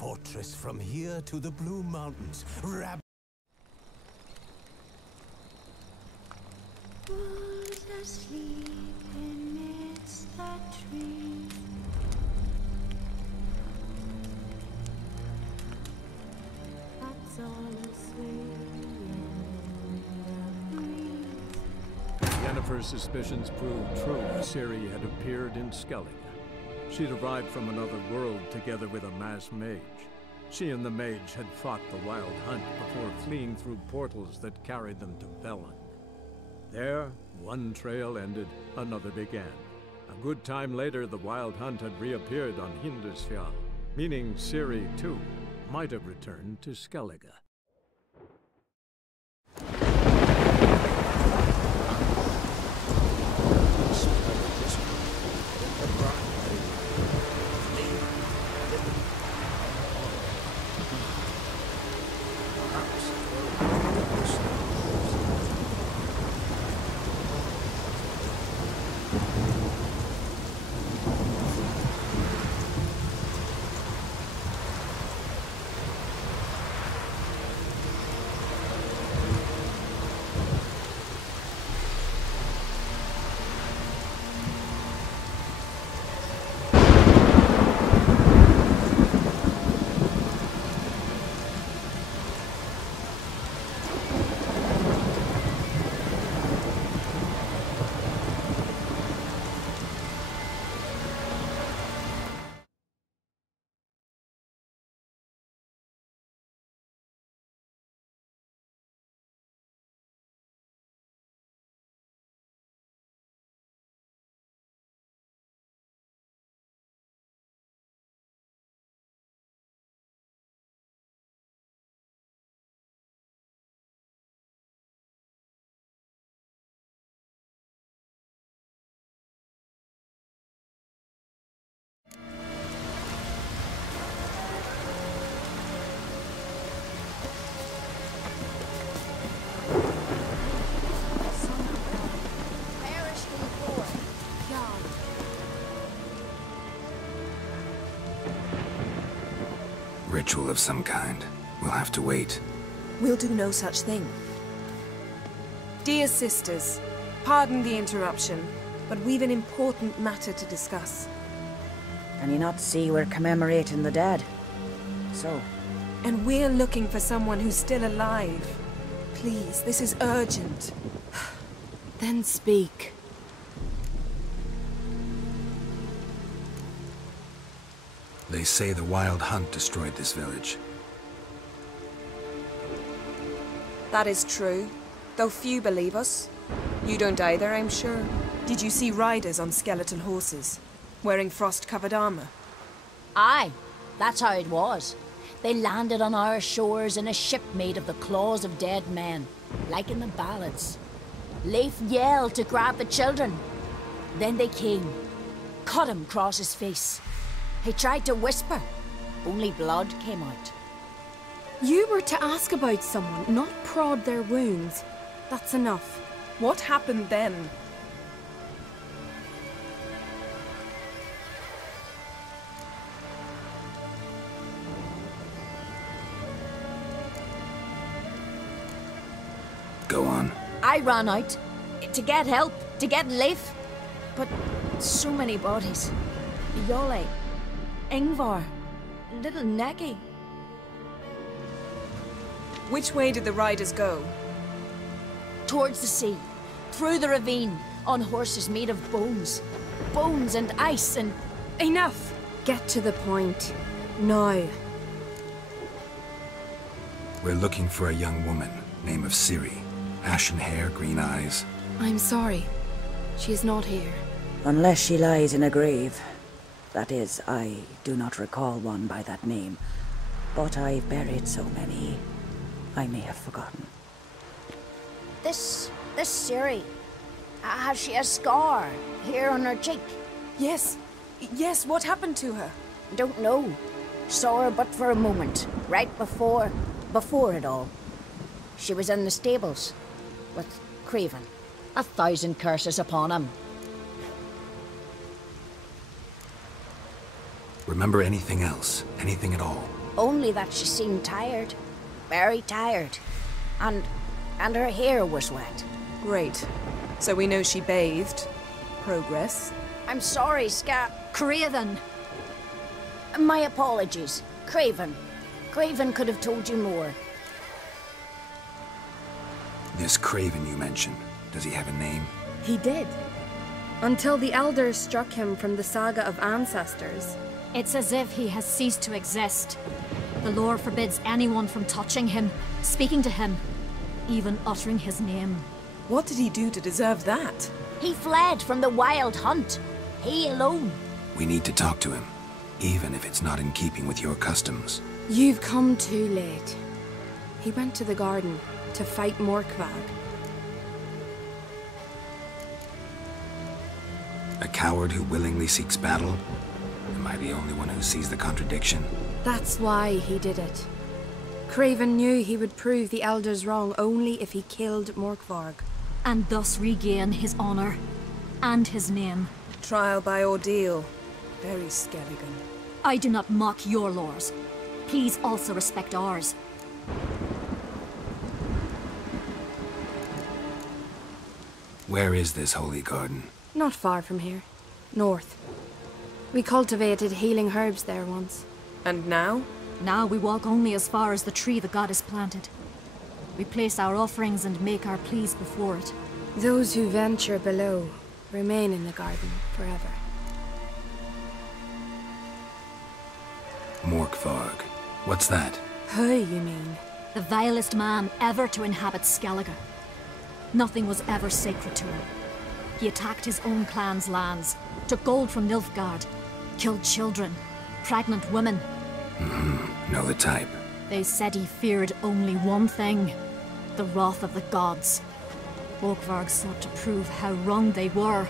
fortress from here to the Blue Mountains. Who's asleep amidst the trees? That's all swaying in the breeze. Yennefer's suspicions proved true. Ciri had appeared in Skellige. She'd arrived from another world together with a masked mage. She and the mage had fought the Wild Hunt before fleeing through portals that carried them to Velen. There, one trail ended, another began. A good time later, the Wild Hunt had reappeared on Hindisfjall, meaning Ciri, too, might have returned to Skellige. Ritual of some kind. We'll have to wait. We'll do no such thing. Dear sisters, pardon the interruption, but we've an important matter to discuss. Can you not see we're commemorating the dead? So? And we're looking for someone who's still alive. Please, this is urgent. Then speak. They say the Wild Hunt destroyed this village. That is true, though few believe us. You don't either, I'm sure. Did you see riders on skeleton horses, wearing frost-covered armor? Aye, that's how it was. They landed on our shores in a ship made of the claws of dead men, like in the ballads. Leif yelled to grab the children. Then they came, cut him across his face. He tried to whisper, only blood came out. You were to ask about someone, not prod their wounds. That's enough. What happened then? Go on. I ran out to get help, to get Leif. But so many bodies. Yolle, Ingvar, little Necky. Which way did the riders go? Towards the sea, through the ravine, on horses made of bones. Bones and ice and... Enough! Get to the point. Now. We're looking for a young woman, name of Ciri. Ashen hair, green eyes. I'm sorry. She is not here. Unless she lies in a grave. That is, I do not recall one by that name. But I've buried so many, I may have forgotten. This Ciri, has she a scar here on her cheek? Yes, what happened to her? Don't know. Saw her but for a moment, right before it all. She was in the stables with Craven. 1,000 curses upon him. Remember anything else? Anything at all? Only that she seemed tired. Very tired. And her hair was wet. Great. So we know she bathed. Progress. I'm sorry, Craven! My apologies. Craven. Craven could have told you more. This Craven you mentioned, does he have a name? He did. Until the elders struck him from the saga of ancestors. It's as if he has ceased to exist. The lore forbids anyone from touching him, speaking to him, even uttering his name. What did he do to deserve that? He fled from the wild hunt. He alone. We need to talk to him, even if it's not in keeping with your customs. You've come too late. He went to the garden to fight Morkvag. A coward who willingly seeks battle? Am I the only one who sees the contradiction? That's why he did it. Craven knew he would prove the elders wrong only if he killed Morkvarg. And thus regain his honor and his name. Trial by ordeal. Very Skelligan. I do not mock your laws. Please also respect ours. Where is this holy garden? Not far from here. North. We cultivated healing herbs there once. And now? Now we walk only as far as the tree the goddess planted. We place our offerings and make our pleas before it. Those who venture below remain in the garden forever. Morkvarg. What's that? Who, you mean? The vilest man ever to inhabit Skellige. Nothing was ever sacred to him. He attacked his own clan's lands, took gold from Nilfgaard, killed children, pregnant women. Know the type. They said he feared only one thing, the wrath of the gods. Morkvarg sought to prove how wrong they were,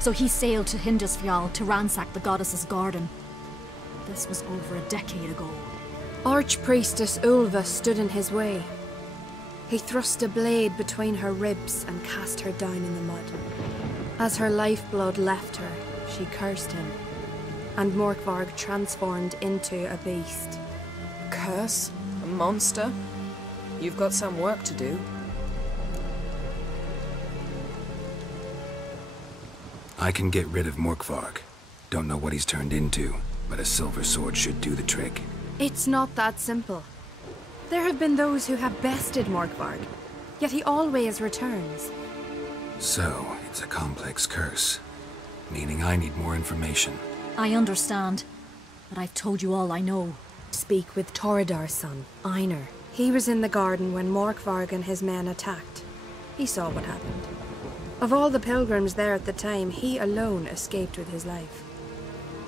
so he sailed to Hindisfjall to ransack the goddess's garden. This was over a decade ago. Archpriestess Ulva stood in his way. He thrust a blade between her ribs and cast her down in the mud. As her lifeblood left her, she cursed him, and Morkvarg transformed into a beast. A curse? A monster? You've got some work to do. I can get rid of Morkvarg. Don't know what he's turned into, but a silver sword should do the trick. It's not that simple. There have been those who have bested Morkvarg, yet he always returns. So, it's a complex curse, meaning I need more information. I understand, but I've told you all I know. Speak with Torridar's son, Einar. He was in the garden when Morkvarg and his men attacked. He saw what happened. Of all the pilgrims there at the time, he alone escaped with his life.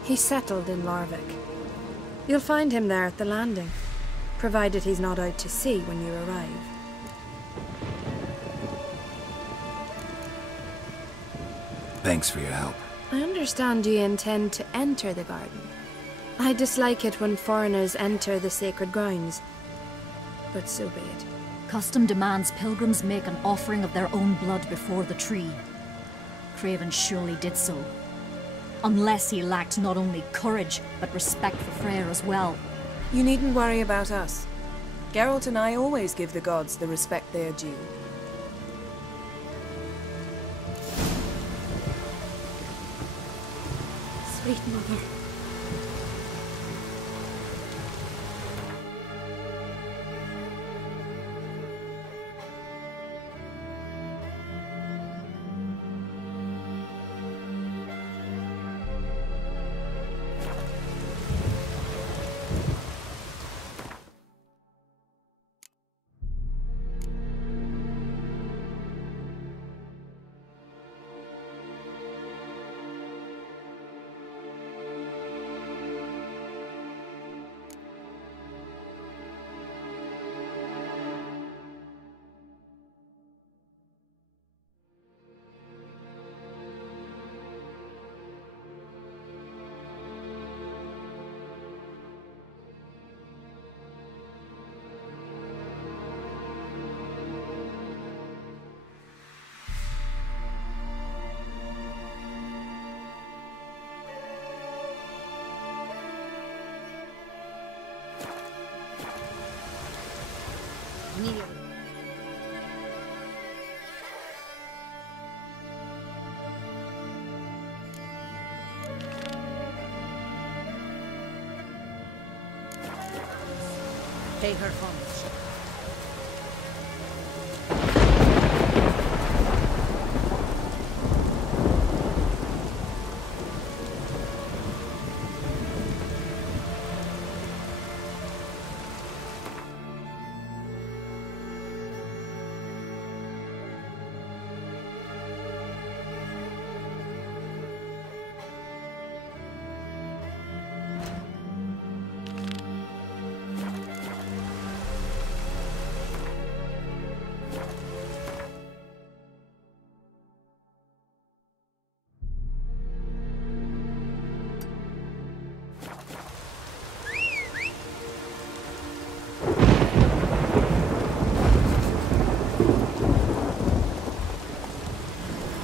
He settled in Larvik. You'll find him there at the landing, provided he's not out to sea when you arrive. Thanks for your help. I understand you intend to enter the garden. I dislike it when foreigners enter the sacred grounds, but so be it. Custom demands pilgrims make an offering of their own blood before the tree. Craven surely did so. Unless he lacked not only courage, but respect for Freyr as well. You needn't worry about us. Geralt and I always give the gods the respect they are due. Sweet mother. Immediately. Take her from us.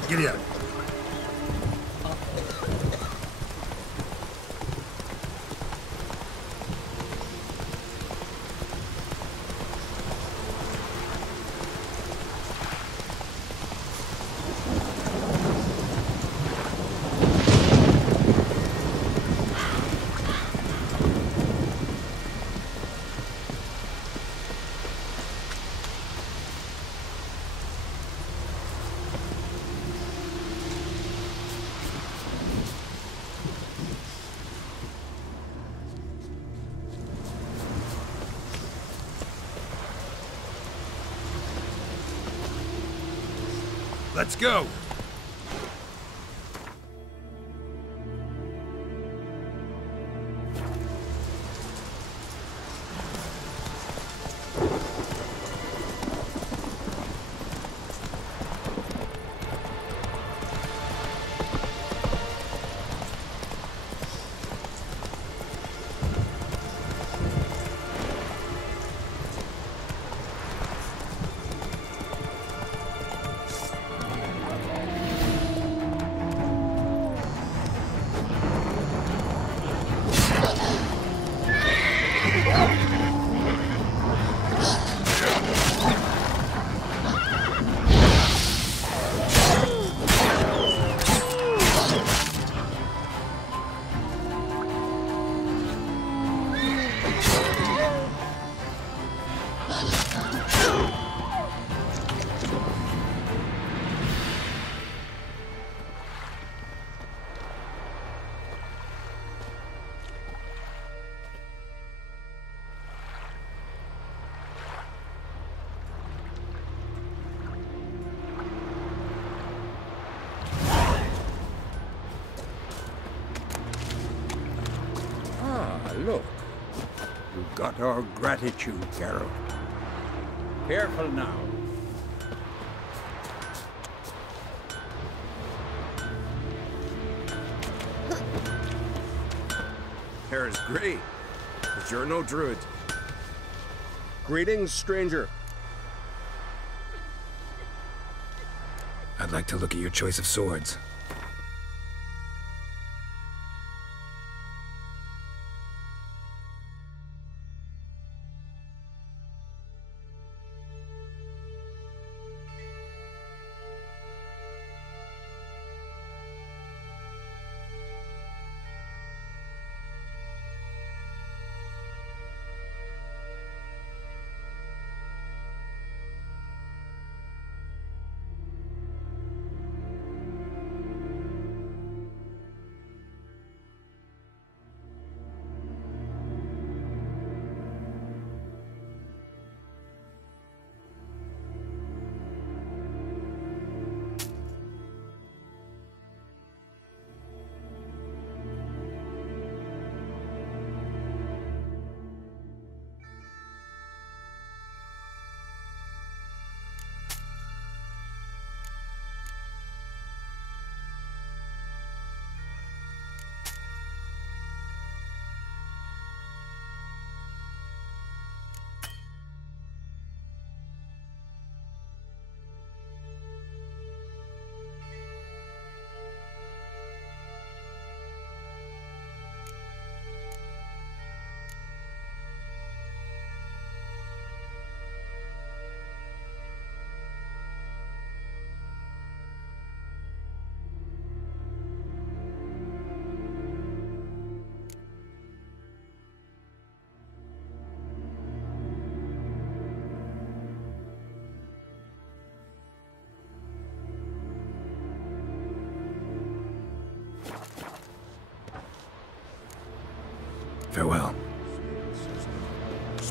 Giddy up. Let's go! Look, you got our gratitude, Geralt. Careful now. Hair is great, but you're no druid. Greetings, stranger. I'd like to look at your choice of swords.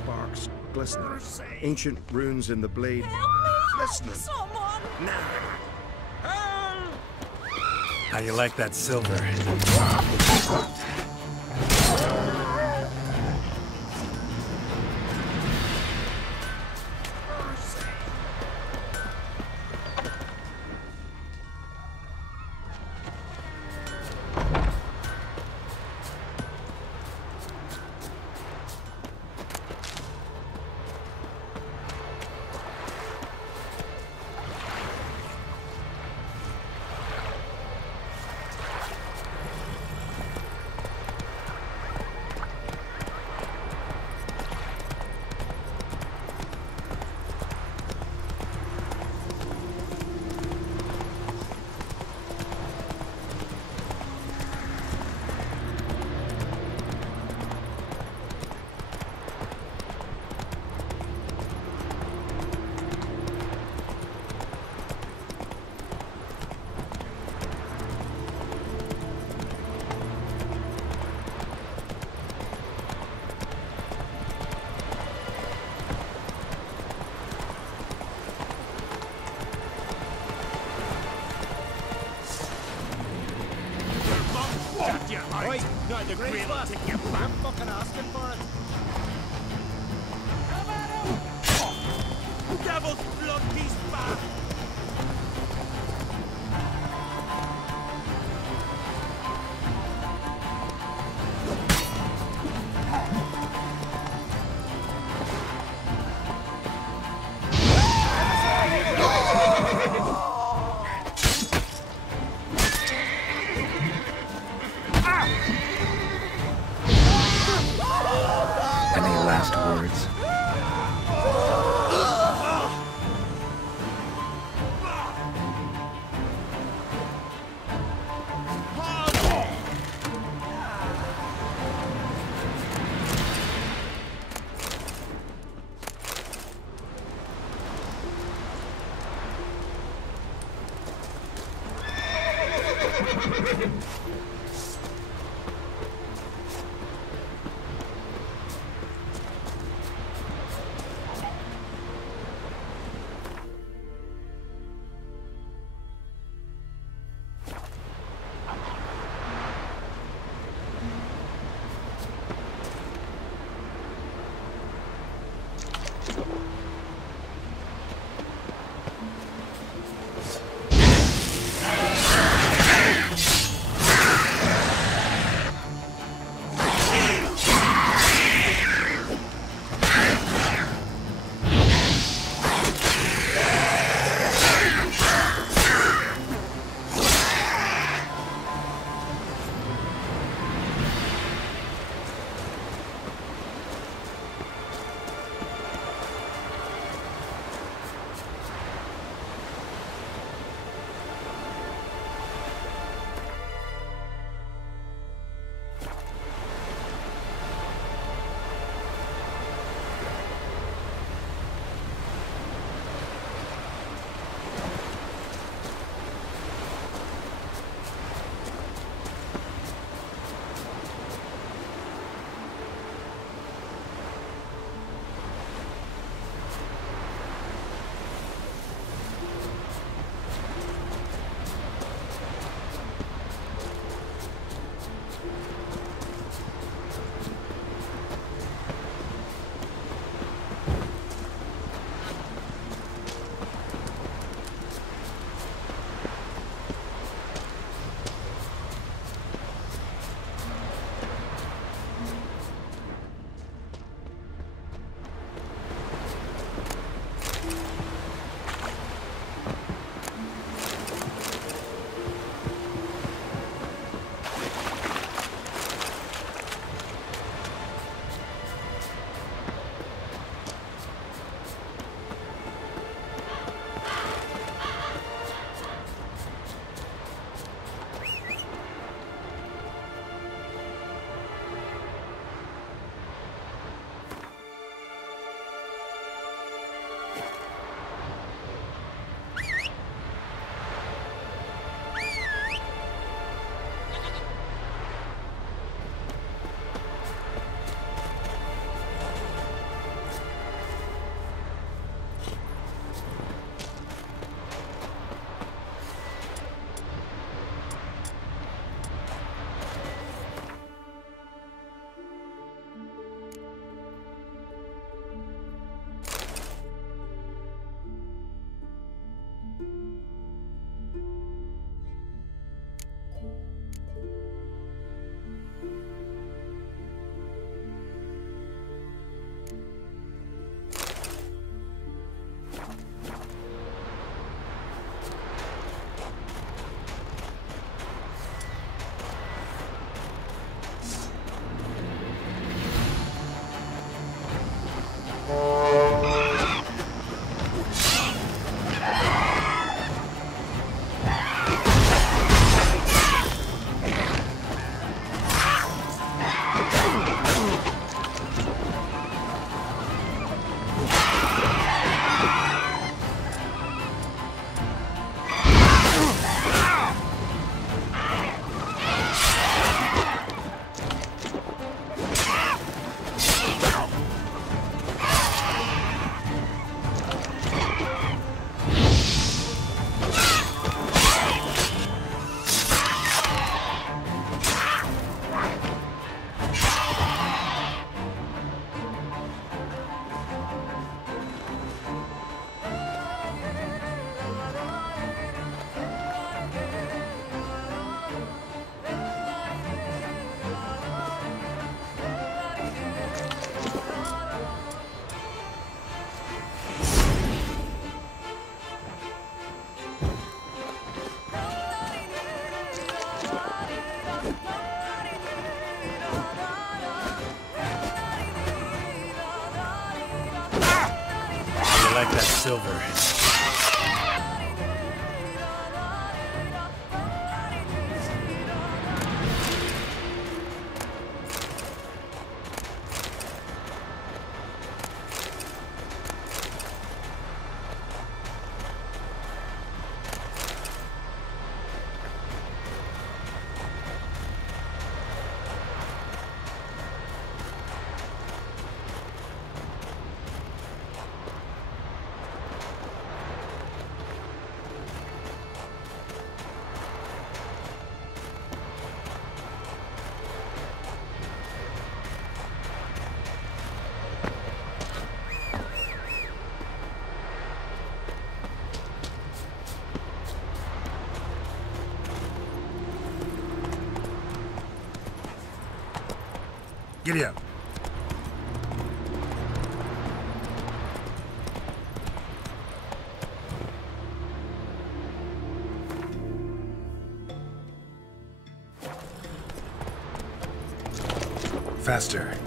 sparks glistening. Ancient runes in the blade. Listening. Someone! How you like that silver? Oi, not the grill. Take your back fucking asking for it. Come at him! Devil's blood piece back! Words. like that silver. Giddy up. Faster.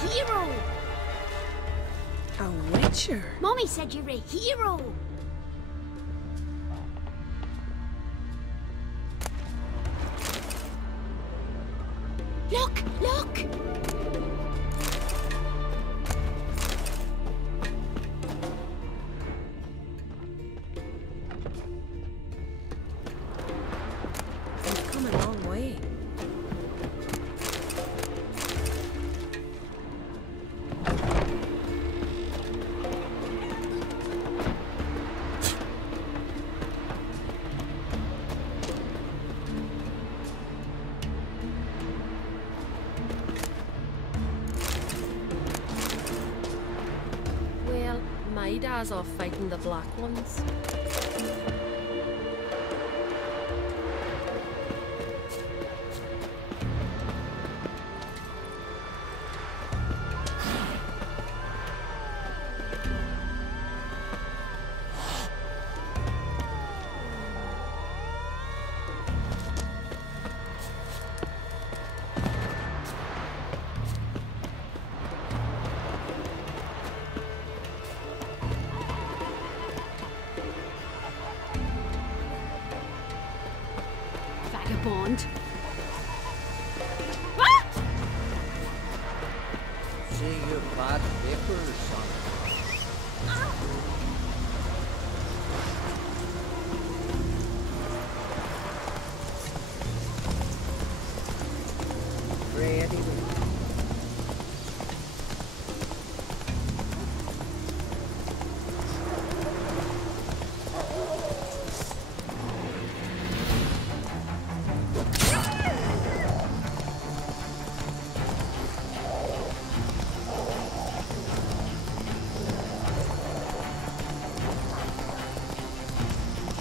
Hero! A witcher? Mommy said you're a hero! Look! Look! We've come a long way. My dad's off fighting the black ones. Vagabond. See you bad papers, son. Ready.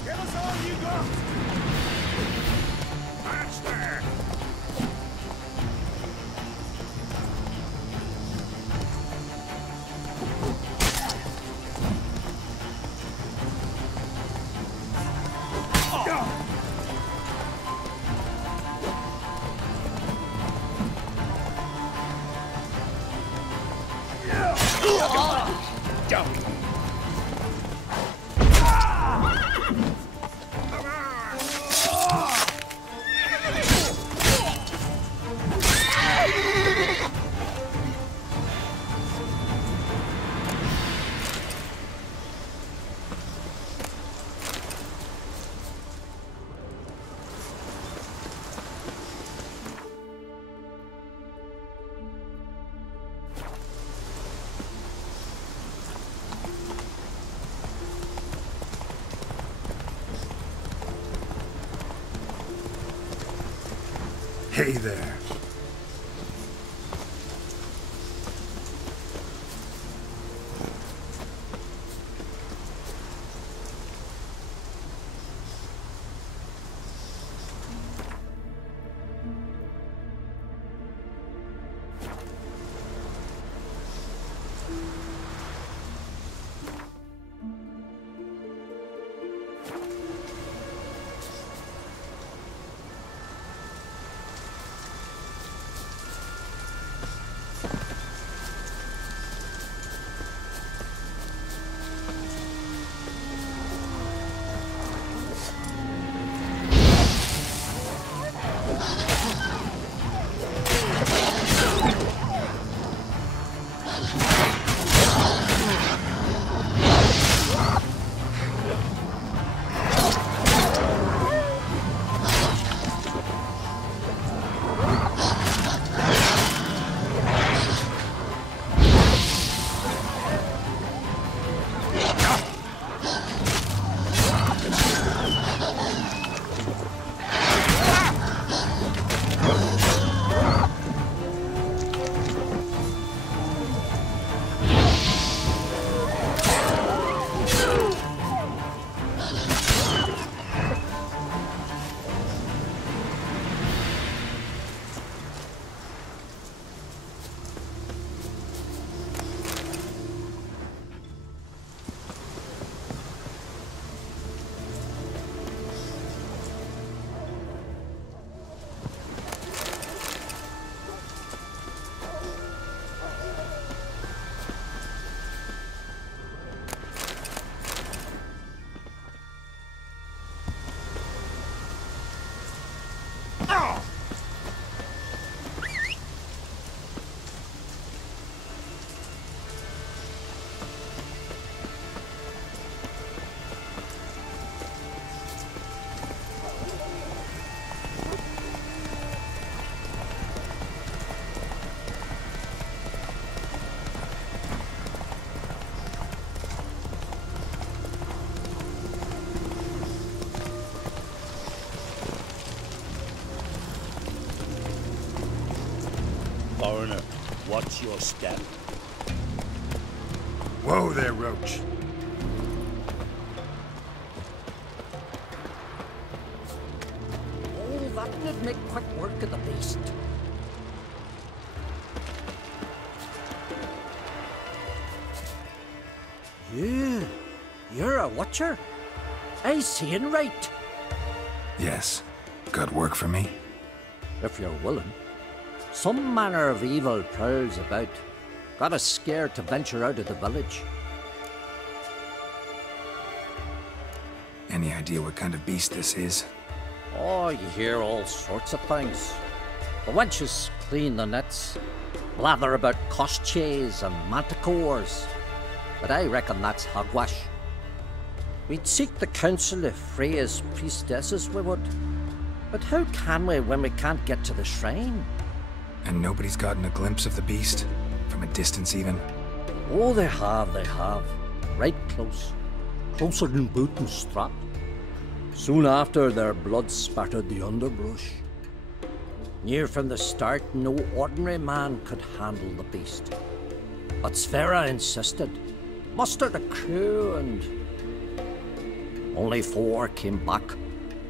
Give us all you got! Match that! Hey there. Foreigner, watch your step. Whoa there, Roach. Oh, that did make quick work of the beast. You're a watcher? I seeing right. Yes. Got work for me? If you're willing. Some manner of evil prowls about. Got us scared to venture out of the village. Any idea what kind of beast this is? Oh, you hear all sorts of things. The wenches clean the nets, blather about koshchays and manticores, but I reckon that's hogwash. We'd seek the counsel of Freya's priestesses, we would. But how can we when we can't get to the shrine? And nobody's gotten a glimpse of the beast? From a distance, even? Oh, they have. Right close. Closer than boot and strap. Soon after, their blood spattered the underbrush. Near from the start, no ordinary man could handle the beast. But Sfera insisted. Mustered a crew and... only 4 came back.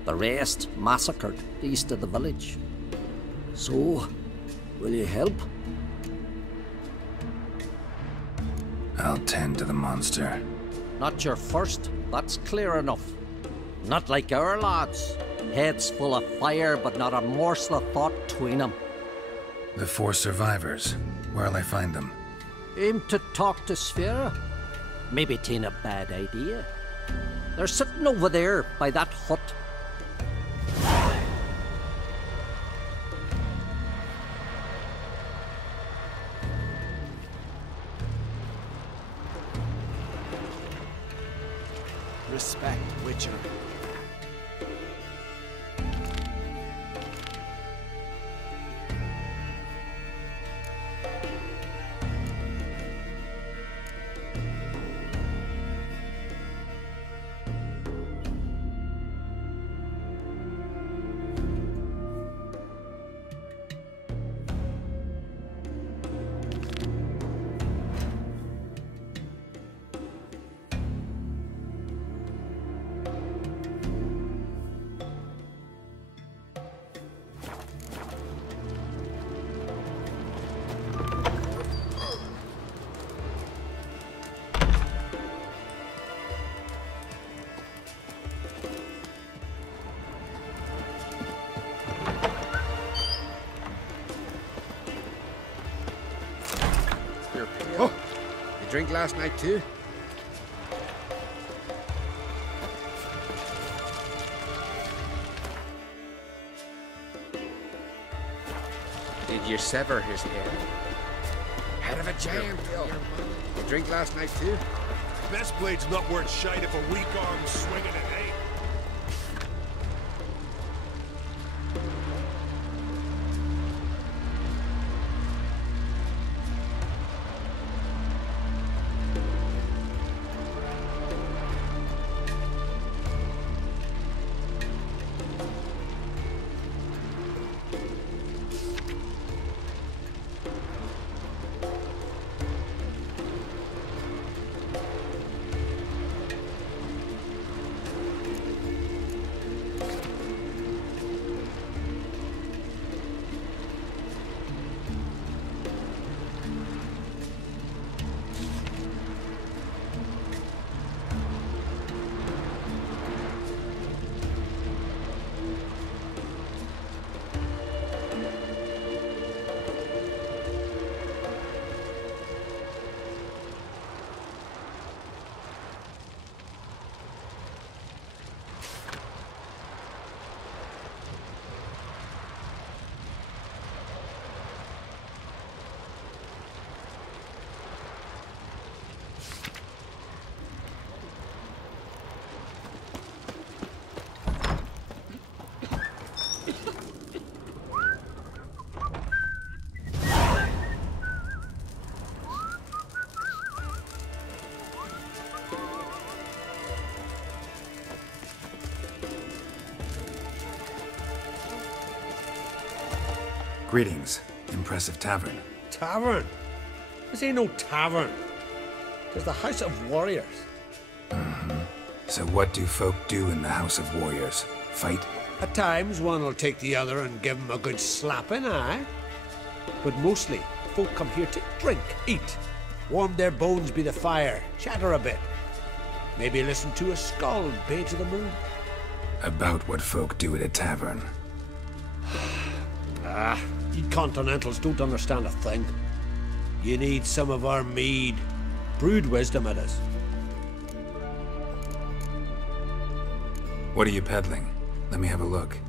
The rest massacred east of the village. So, will you help? I'll tend to the monster. Not your first, that's clear enough. Not like our lads. Heads full of fire, but not a morsel of thought between them. The 4 survivors. Where'll I find them? Aim to talk to Sfera? Maybe 'tain't a bad idea. They're sitting over there by that hut. Respect, Witcher. drink last night too? Did you sever his head? Head of a giant, Bill. You drink last night too? Best blade's not worth shite if a weak arm's swinging it, eh? Greetings. Impressive tavern. Tavern? This ain't no tavern. It's the House of Warriors. So what do folk do in the House of Warriors? Fight? At times, one will take the other and give 'em a good slapping, aye? But mostly, folk come here to drink, eat, warm their bones by the fire, chatter a bit. Maybe listen to a skald bay to the moon. About what folk do at a tavern. You continentals don't understand a thing. You need some of our mead. Brewed wisdom it is. What are you peddling? Let me have a look.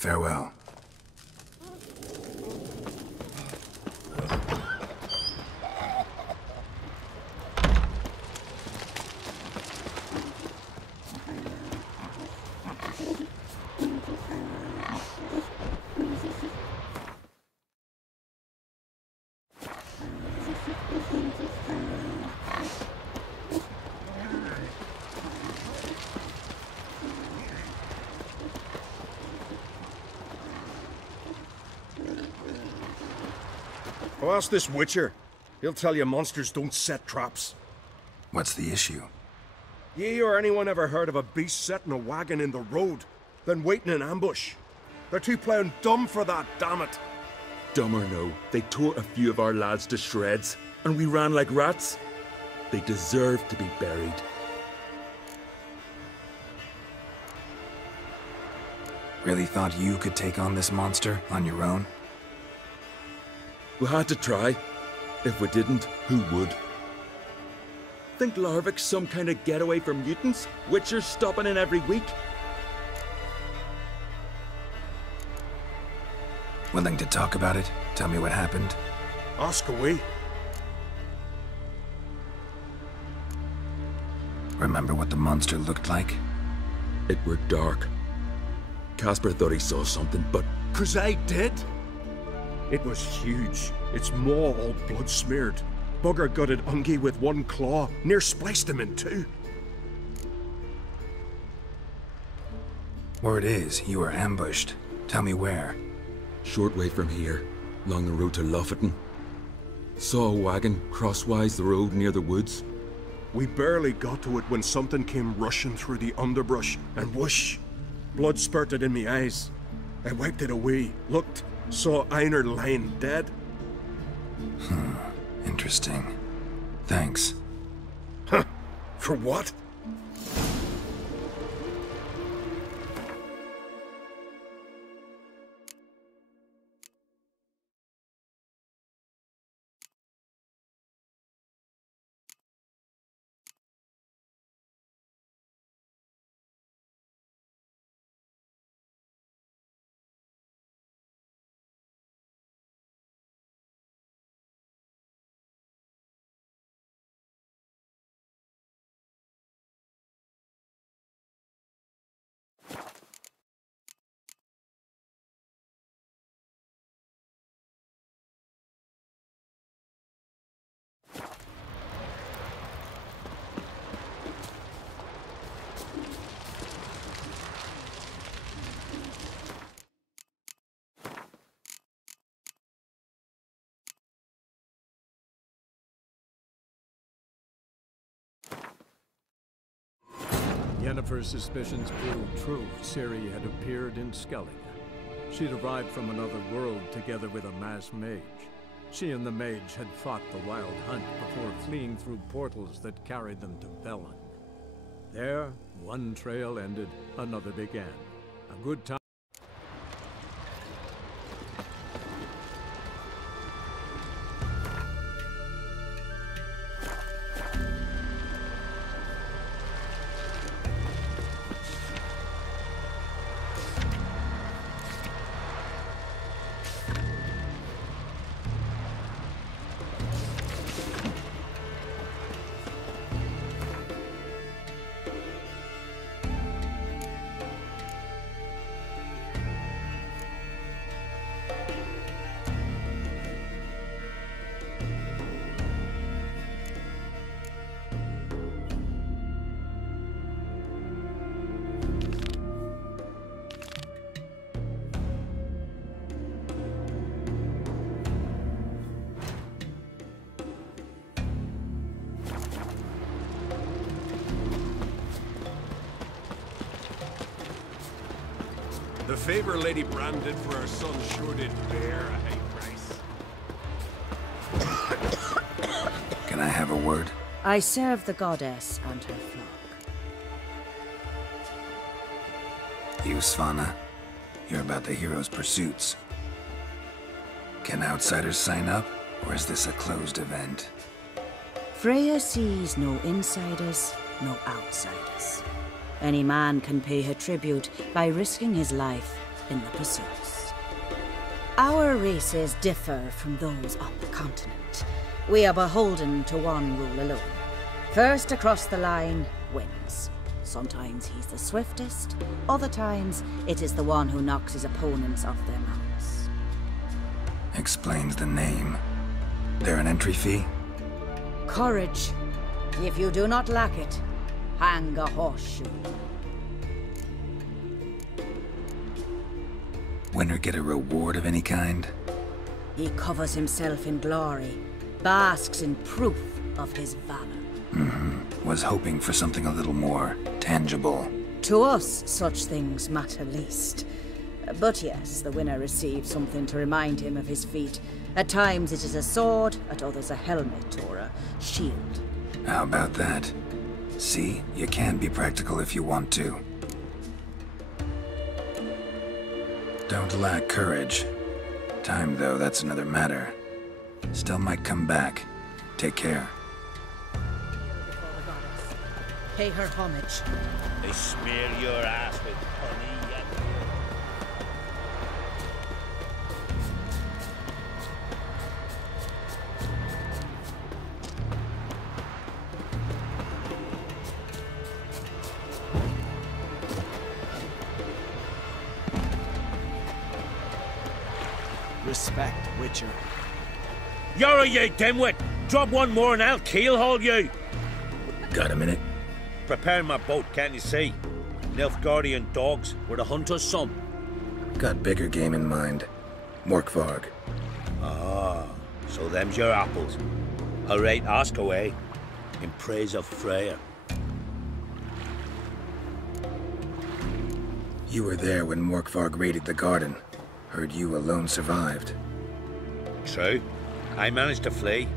Farewell. Oh, ask this Witcher. He'll tell you monsters don't set traps. What's the issue? Ye or anyone ever heard of a beast setting a wagon in the road, then waiting in ambush? They're too plough dumb for that, damn it. Dumb or no, they tore a few of our lads to shreds, and we ran like rats. They deserve to be buried. Really thought you could take on this monster on your own? We had to try. If we didn't, who would? Think Larvik's some kind of getaway for mutants? Witchers stopping in every week? Willing to talk about it? Tell me what happened? Ask away. Remember what the monster looked like? It were dark. Casper thought he saw something, but... 'Cause I did? It was huge. Its maw all blood-smeared. Bugger gutted Ungi with one claw, near spliced him in two. Word is, you were ambushed. Tell me where. Short way from here, along the road to Lofferton. Saw a wagon crosswise the road near the woods. We barely got to it when something came rushing through the underbrush, and whoosh! Blood spurted in me eyes. I wiped it away, looked, saw Einar lying dead. Interesting. Thanks. Huh? For what? Yennefer's suspicions proved true. Ciri had appeared in Skellige. She'd arrived from another world together with a masked mage. She and the mage had fought the Wild Hunt before fleeing through portals that carried them to Velen. There, one trail ended, another began. A good time. The favor Lady Bran did for her son sure did bear a high price. Can I have a word? I serve the goddess and her flock. You, Svanna, you're about the hero's pursuits. Can outsiders sign up, or is this a closed event? Freya sees no insiders, no outsiders. Any man can pay her tribute by risking his life in the pursuits. Our races differ from those on the continent. We are beholden to one rule alone. First across the line wins. Sometimes he's the swiftest, other times it is the one who knocks his opponents off their mounts. Explains the name. There an entry fee? Courage. If you do not lack it, hang a horseshoe. Winner get a reward of any kind? He covers himself in glory, basks in proof of his valor. Was hoping for something a little more tangible. To us, such things matter least. But yes, the winner receives something to remind him of his feat. At times it is a sword, at others a helmet or a shield. How about that? See, you can be practical if you want to. Don't lack courage. Time, though, that's another matter. Still might come back. Take care. Pay her homage. They smear your ass with honey yet. Respect, Witcher. You're you dimwit! Drop one more and I'll keelhaul you! Got a minute? Preparing my boat, can't you see? Nilfgaardian dogs were to hunt us some. Got bigger game in mind. Morkvarg. Ah, so them's your apples. Alright, ask away. In praise of Freya. You were there when Morkvarg raided the garden. Heard you alone survived. True. I managed to flee.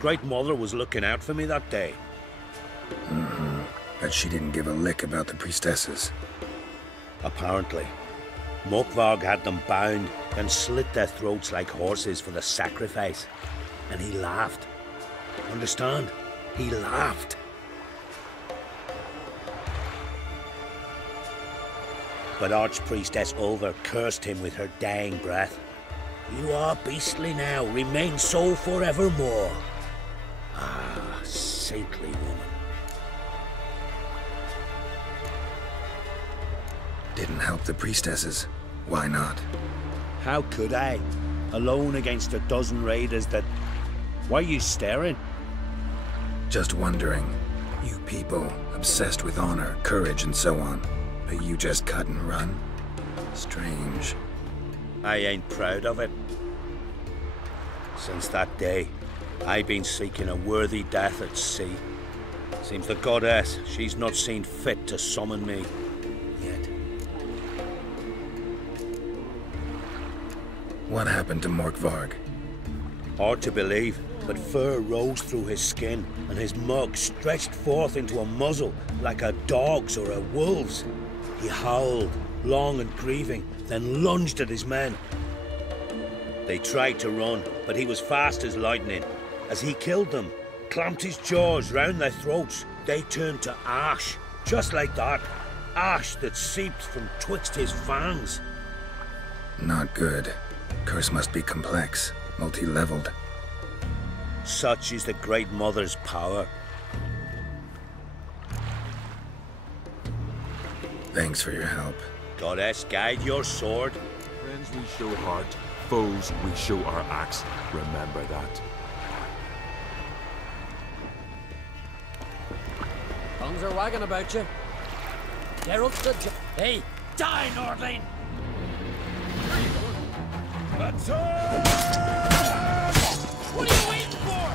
Great Mother was looking out for me that day. Mm-hmm. But she didn't give a lick about the priestesses. Apparently. Morkvarg had them bound and slit their throats like horses for the sacrifice. And he laughed. Understand? He laughed. But Archpriestess Ulver cursed him with her dying breath. You are beastly now, remain so forevermore. Ah, saintly woman. Didn't help the priestesses. Why not? How could I? Alone against a dozen raiders that... Why are you staring? Just wondering. You people, obsessed with honor, courage, and so on. But you just cut and run? Strange. I ain't proud of it. Since that day, I've been seeking a worthy death at sea. Seems the goddess, she's not seen fit to summon me yet. What happened to Morkvarg? Hard to believe, but fur rose through his skin, and his mug stretched forth into a muzzle like a dog's or a wolf's. He howled, long and grieving, then lunged at his men. They tried to run, but he was fast as lightning. As he killed them, clamped his jaws round their throats, they turned to ash, just like that. Ash that seeped from twixt his fangs. Not good. Curse must be complex, multi-leveled. Such is the Great Mother's power. Thanks for your help. Goddess, guide your sword. Friends we show heart, foes we show our axe. Remember that. Tongues are wagging about you. Geralt stood you. Hey, die, Nordling! What are you waiting for?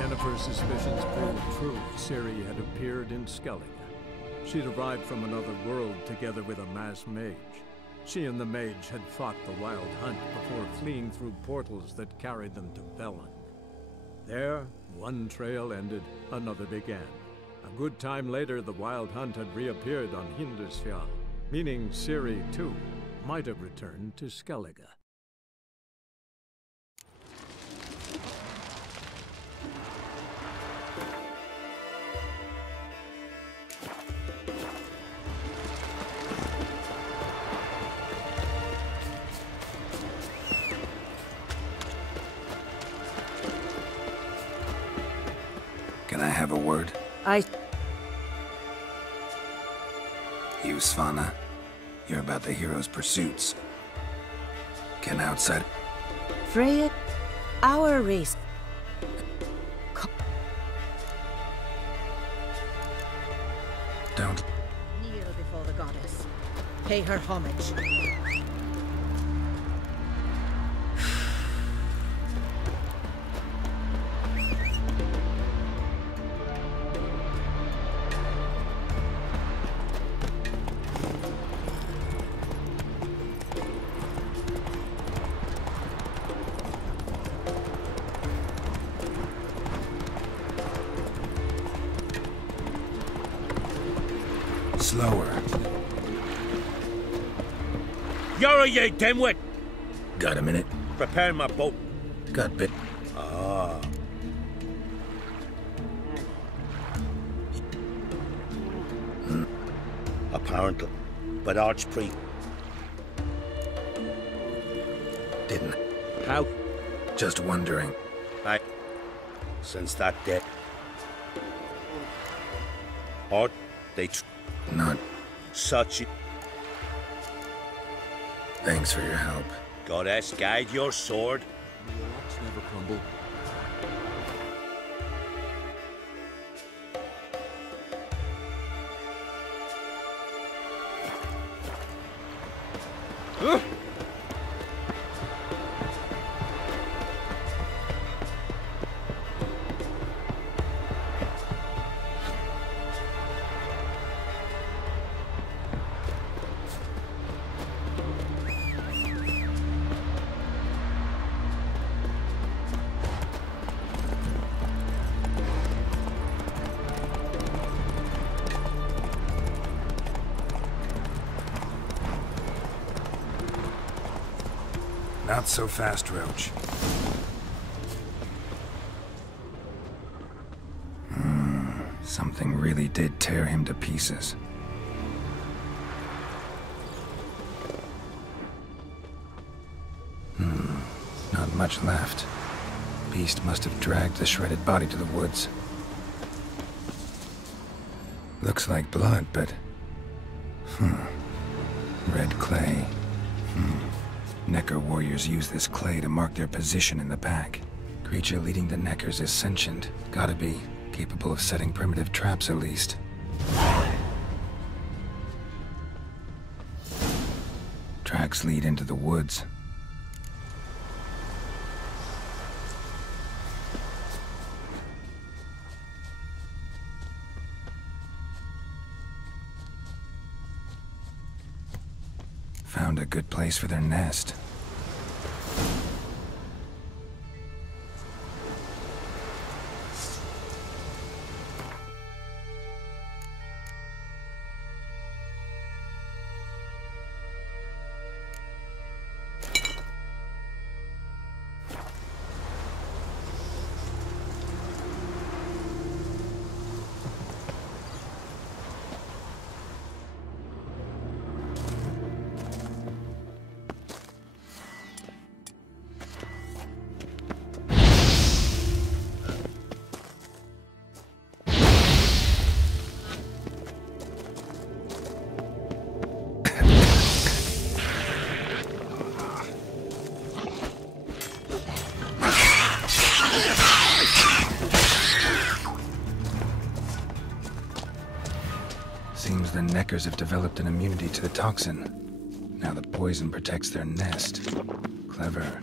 Yennefer's suspicions proved true. Ciri had appeared in Skellige. She'd arrived from another world together with a masked mage. She and the mage had fought the Wild Hunt before fleeing through portals that carried them to Velen. There, one trail ended, another began. A good time later, the Wild Hunt had reappeared on Hindisfjall, meaning Ciri, too, might have returned to Skellige. Can I have a word? You, Svanna. You're about the hero's pursuits. Can outside... Freya, our race... Don't... Kneel before the goddess. Pay her homage. Slower. You're ye dimwit! Got a minute? Prepare my boat. Got bit. Ah. Apparently. But Archpriest didn't. How? Just wondering. Since that day. Or they not such. Thanks for your help. Goddess, guide your sword. Rocks never crumble. Not so fast, Roach. Something really did tear him to pieces. Not much left. Beast must have dragged the shredded body to the woods. Looks like blood, but... Red clay. Necker warriors use this clay to mark their position in the pack. Creature leading the Neckers is sentient. Gotta be. Capable of setting primitive traps, at least. Tracks lead into the woods. Found a good place for their nest. Seems the Neckers have developed an immunity to the toxin. Now the poison protects their nest. Clever.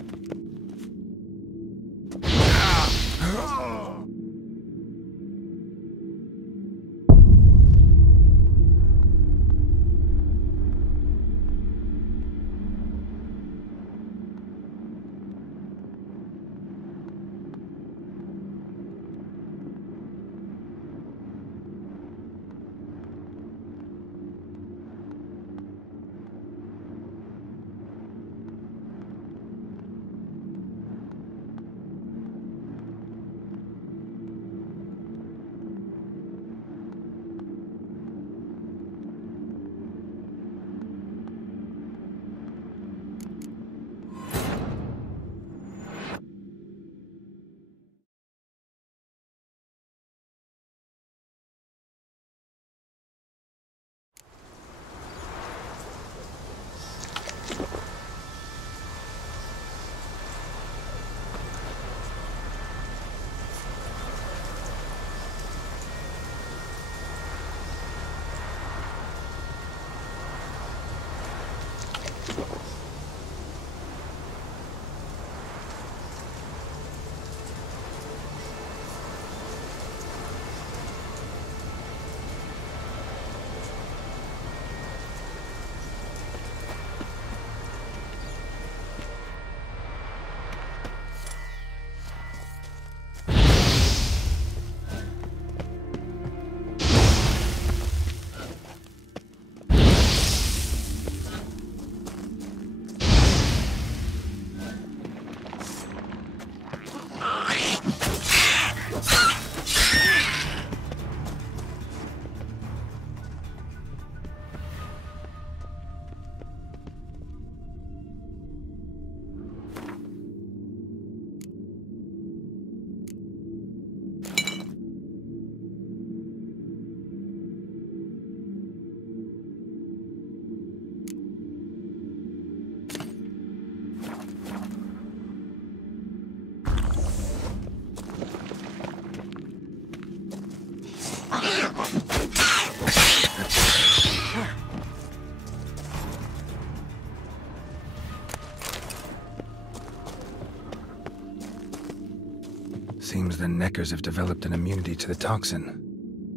Neckers have developed an immunity to the toxin.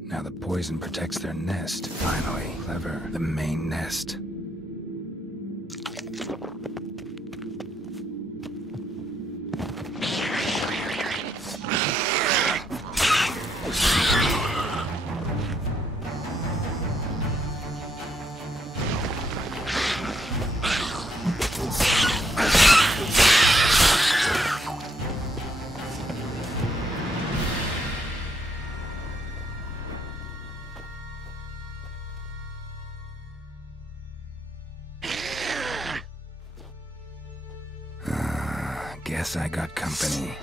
Now the poison protects their nest. Finally, clever. The main nest. Guess I got company.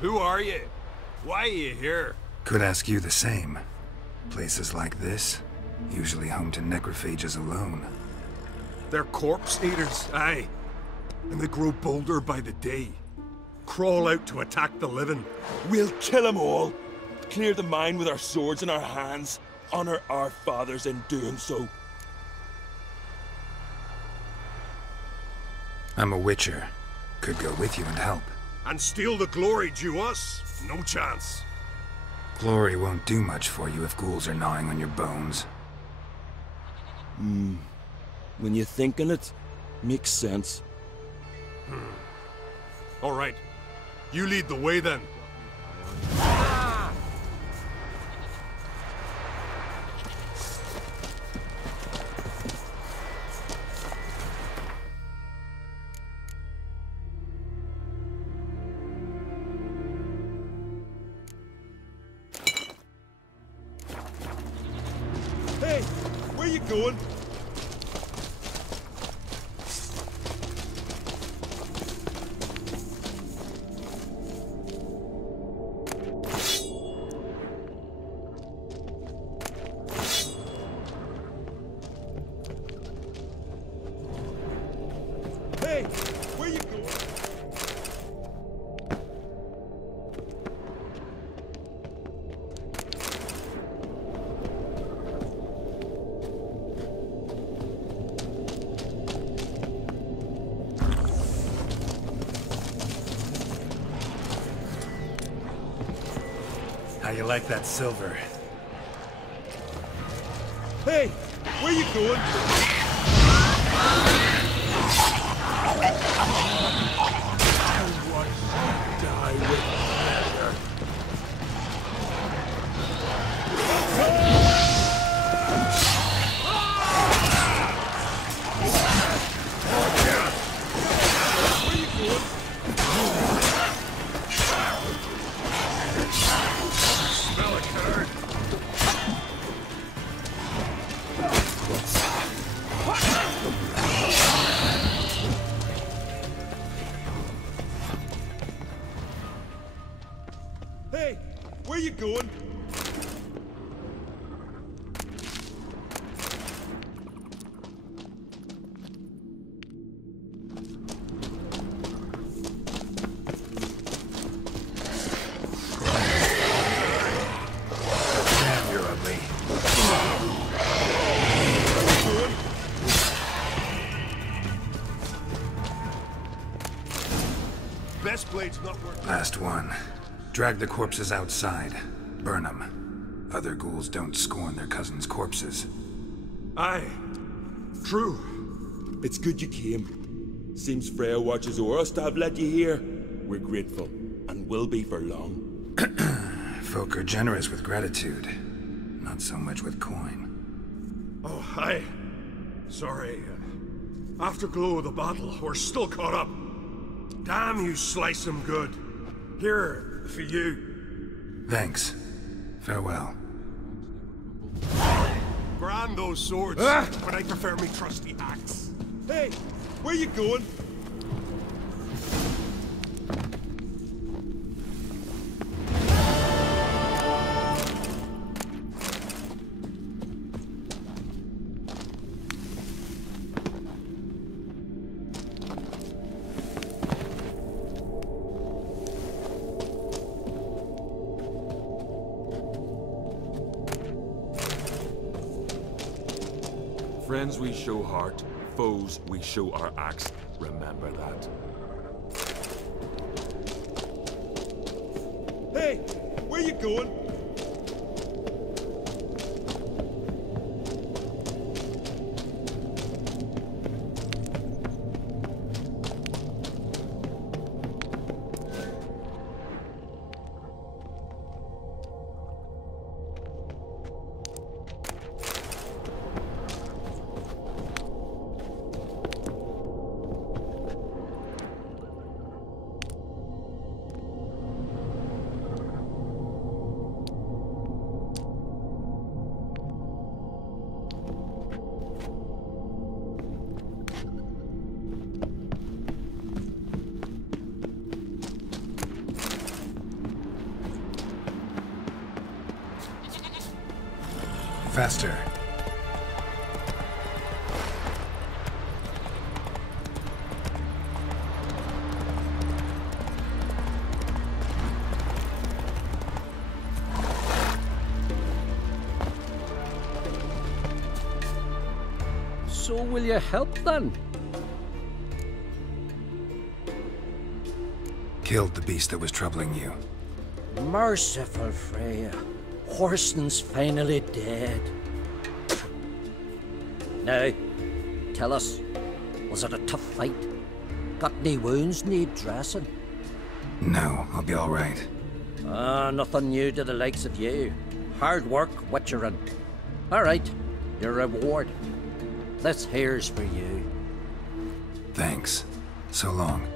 Who are you? Why are you here? Could ask you the same. Places like this, usually home to necrophages alone. They're corpse eaters, aye. And they grow bolder by the day. Crawl out to attack the living. We'll kill them all. Clear the mine with our swords in our hands. Honor our fathers in doing so. I'm a witcher. Could go with you and help. And steal the glory due us? No chance. Glory won't do much for you if ghouls are gnawing on your bones. When you think on it, makes sense. All right. You lead the way then. Hey, where you going? Hey, where you going? How you like that silver? Hey, where you going? Die with pleasure. Smell a card. Hey, where you going? Damn, you're ugly. Best blade's not working. Last one. Drag the corpses outside. Burn them. Other ghouls don't scorn their cousins' corpses. Aye. True. It's good you came. Seems Freya watches over us to have let you here. We're grateful, and will be for long. Folk are generous with gratitude. Not so much with coin. Oh, aye. Sorry. Afterglow of the battle, we're still caught up. Damn, you slice 'em good. Here, for you. Thanks. Farewell. Grand those swords, but I prefer me trusty axe. Hey, where you going? Friends we show heart, foes we show our axe. Remember that. Hey, where you going? Faster. So will you help then? Killed the beast that was troubling you. Merciful Freya. Horsten's finally dead. Now, tell us, was it a tough fight? Got any wounds need dressing? No, I'll be all right. Nothing new to the likes of you. Hard work, witcherin'. All right, your reward. This here's for you. Thanks. So long.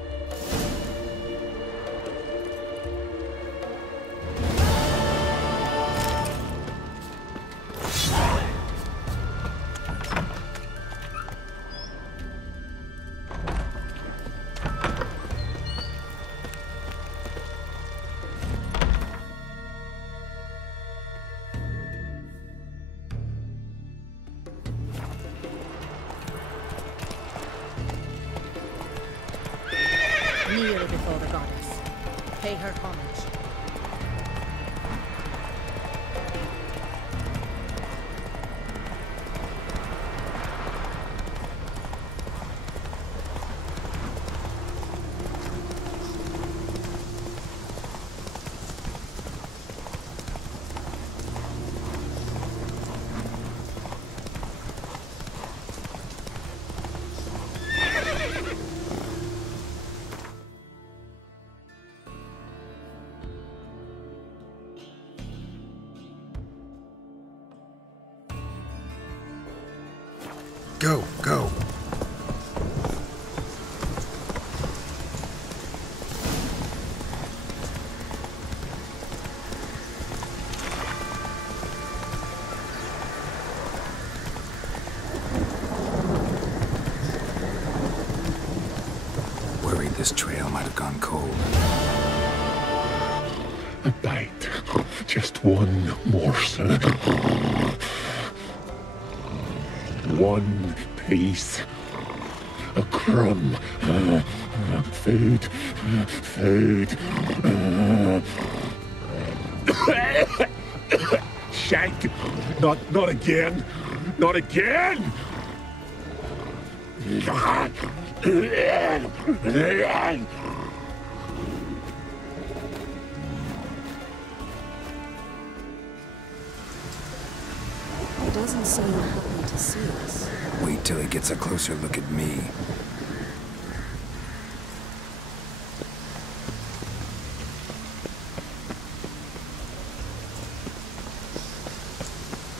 Kneel before the goddess. Pay her homage. Go, go. Worried this trail might have gone cold. A bite. Just one morsel. One piece. A crumb. Food. Food. Shank. Not again. Not again. He doesn't seem happy to see us. Wait till he gets a closer look at me.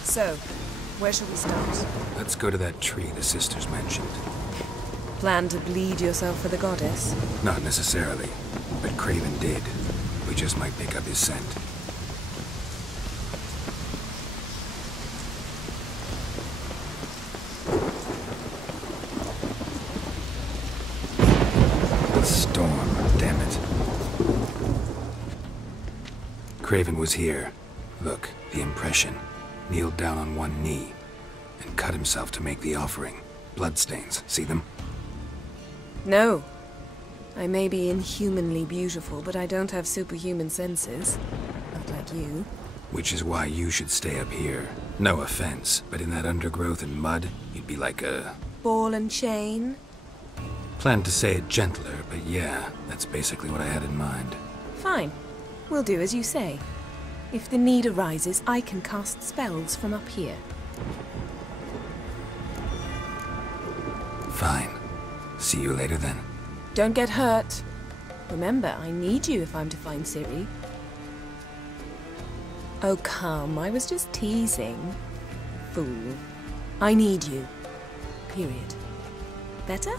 So, where shall we start? Let's go to that tree the sisters mentioned. Plan to bleed yourself for the goddess? Not necessarily, but Craven did. We just might pick up his scent. The storm, damn it. Craven was here. Look, the impression. Kneeled down on one knee and cut himself to make the offering. Bloodstains, see them? No. I may be inhumanly beautiful, but I don't have superhuman senses. Not like you. Which is why you should stay up here. No offense, but in that undergrowth and mud, you'd She'd be like a... Ball and chain? Planned to say it gentler, but yeah, that's basically what I had in mind. Fine. We'll do as you say. If the need arises, I can cast spells from up here. Fine. See you later then. Don't get hurt. Remember, I need you if I'm to find Ciri. Oh, come. I was just teasing. Fool. I need you. Period. Better?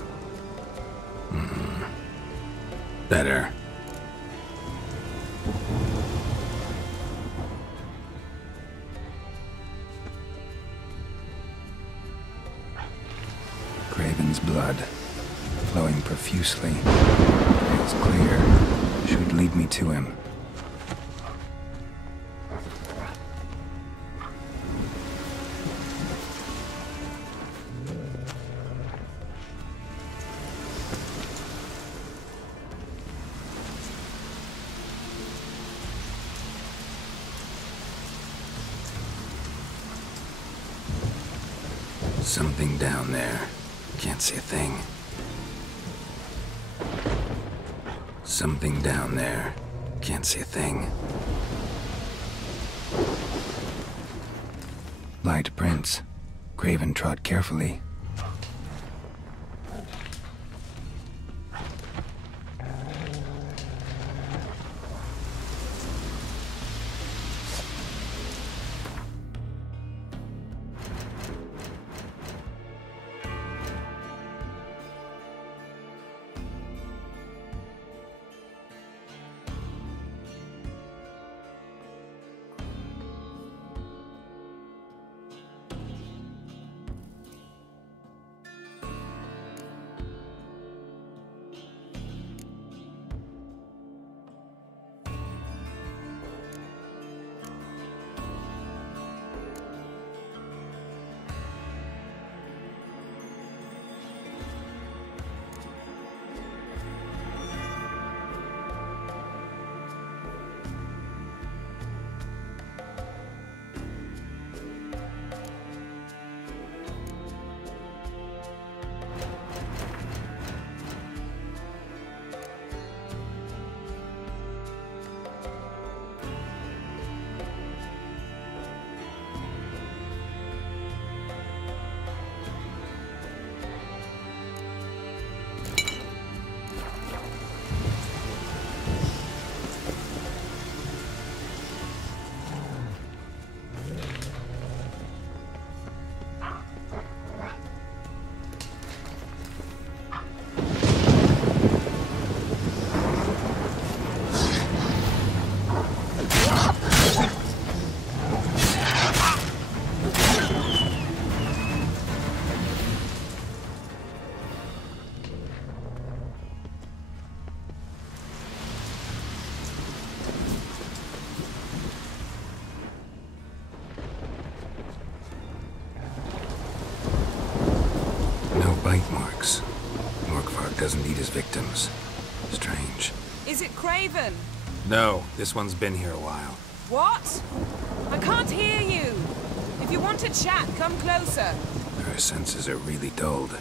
Better. Craven's blood, flowing profusely. It's clear. Should lead me to him. Something down there. Can't see a thing. Something down there. Can't see a thing. Light prints. Craven trod carefully. Bite marks. Morkvarg doesn't eat his victims. Strange. Is it Craven? No, this one's been here a while. What? I can't hear you. If you want to chat, come closer. Her senses are really dulled.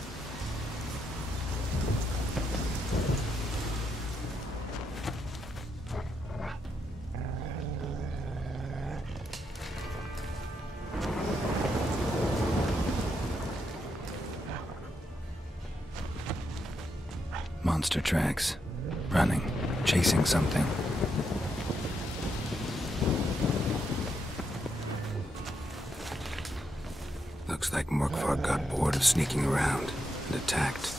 Monster tracks. Running. Chasing something. Looks like Morkvarg got bored of sneaking around and attacked.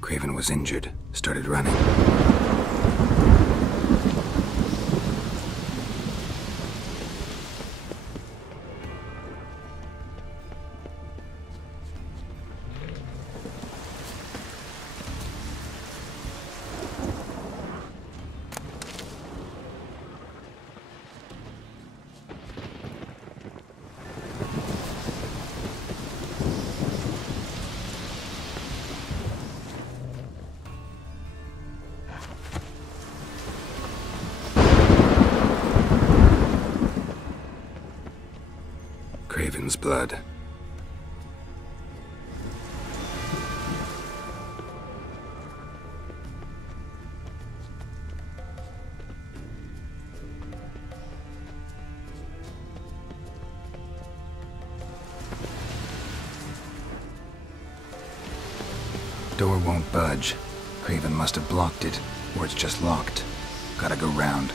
Craven was injured, started running. Dragon's blood. Door won't budge. Craven must have blocked it, or it's just locked. Gotta go round.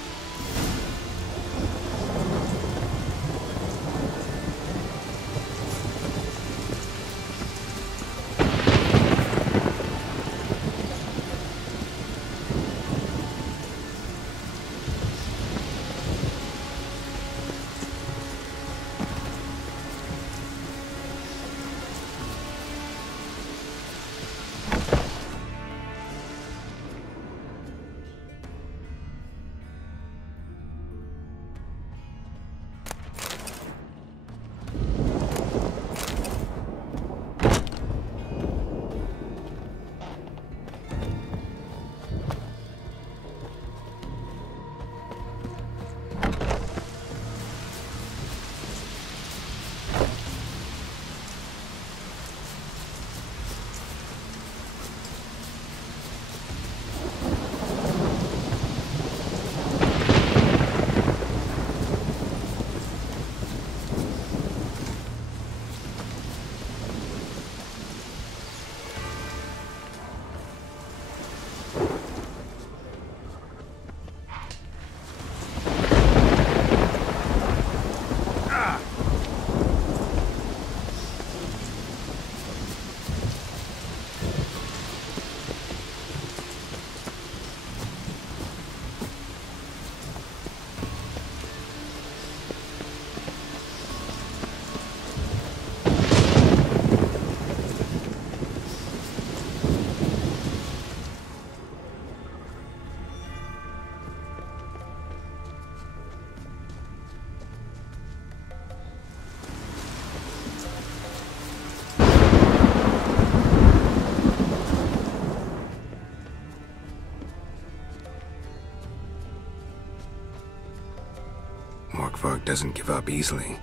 Morkvarg doesn't give up easily.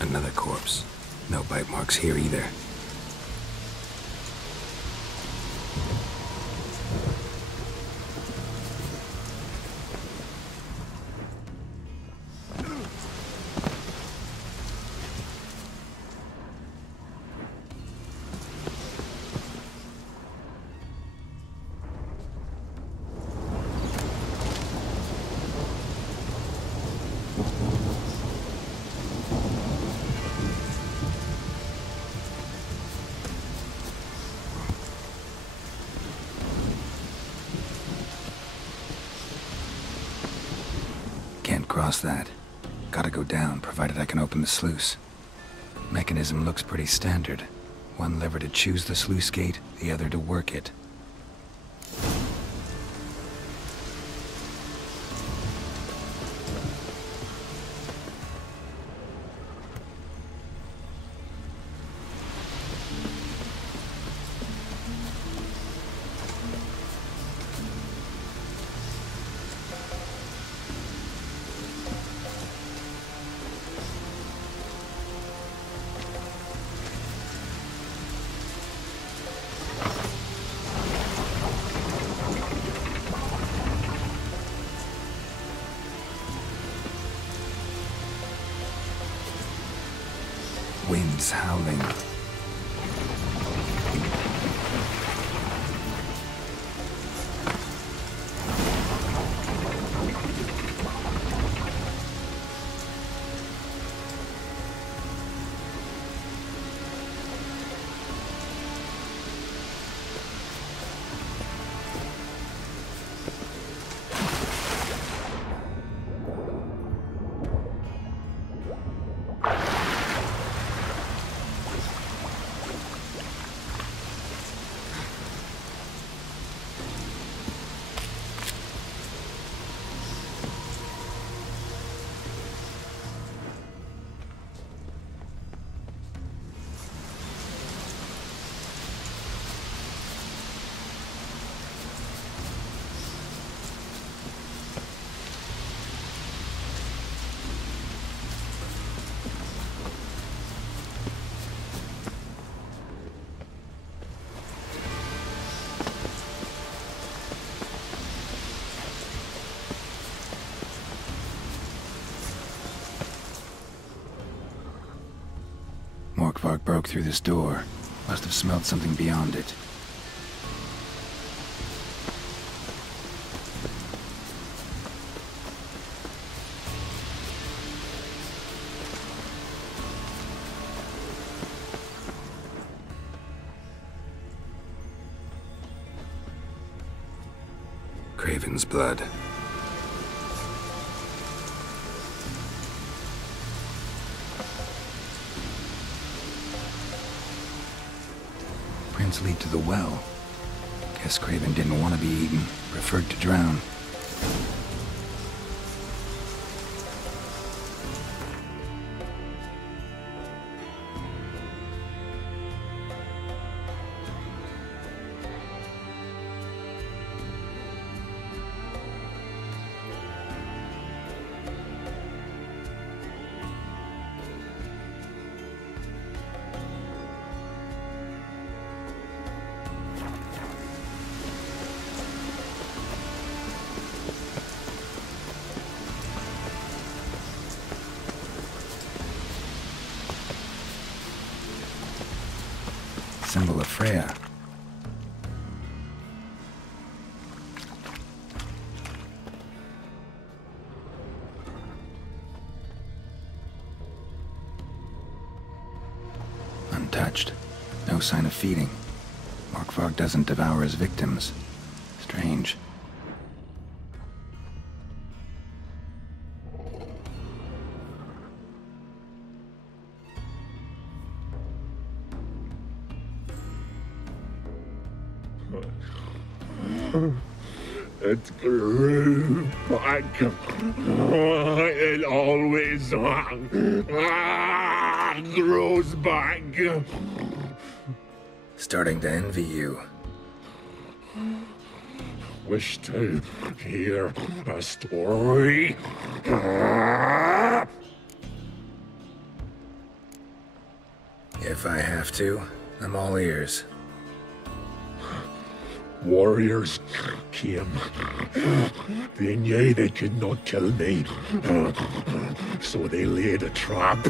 Another corpse. No bite marks here either. Cross that. Gotta go down, provided I can open the sluice. Mechanism looks pretty standard. One lever to choose the sluice gate, the other to work it. Winds howling. Morkvark broke through this door. Must have smelled something beyond it. Craven's blood. Prints lead to the well. Guess Craven didn't want to be eaten, preferred to drown. Symbol of Freya. Untouched. No sign of feeding. Morkvark doesn't devour his victims. Strange. It grew back. It always grows back. Starting to envy you. Wish to hear a story. If I have to, I'm all ears. Warriors came. They knew they could not kill me. So they laid a trap.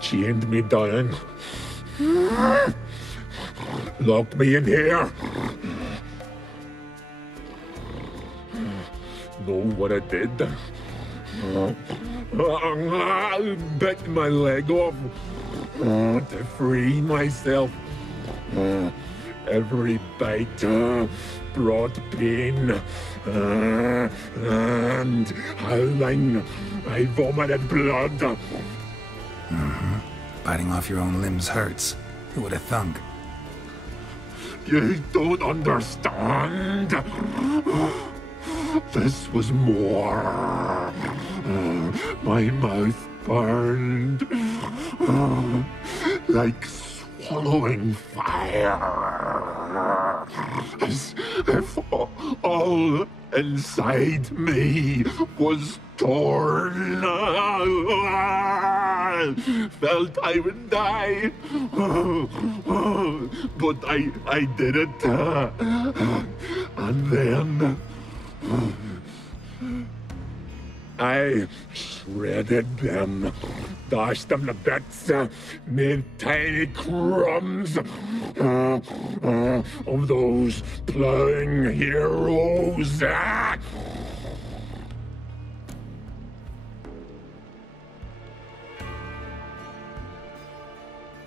Chained me down. Locked me in here. Know what I did? Bit my leg off to free myself. Every bite brought pain, and howling, I vomited blood. Mm-hmm. Biting off your own limbs hurts. Who would have thunk? You don't understand. This was more. My mouth burned like swallowing fire, as if all inside me was torn. Felt I would die, but I did it, and then I shredded them, dashed them to bits, made tiny crumbs of those plowing heroes.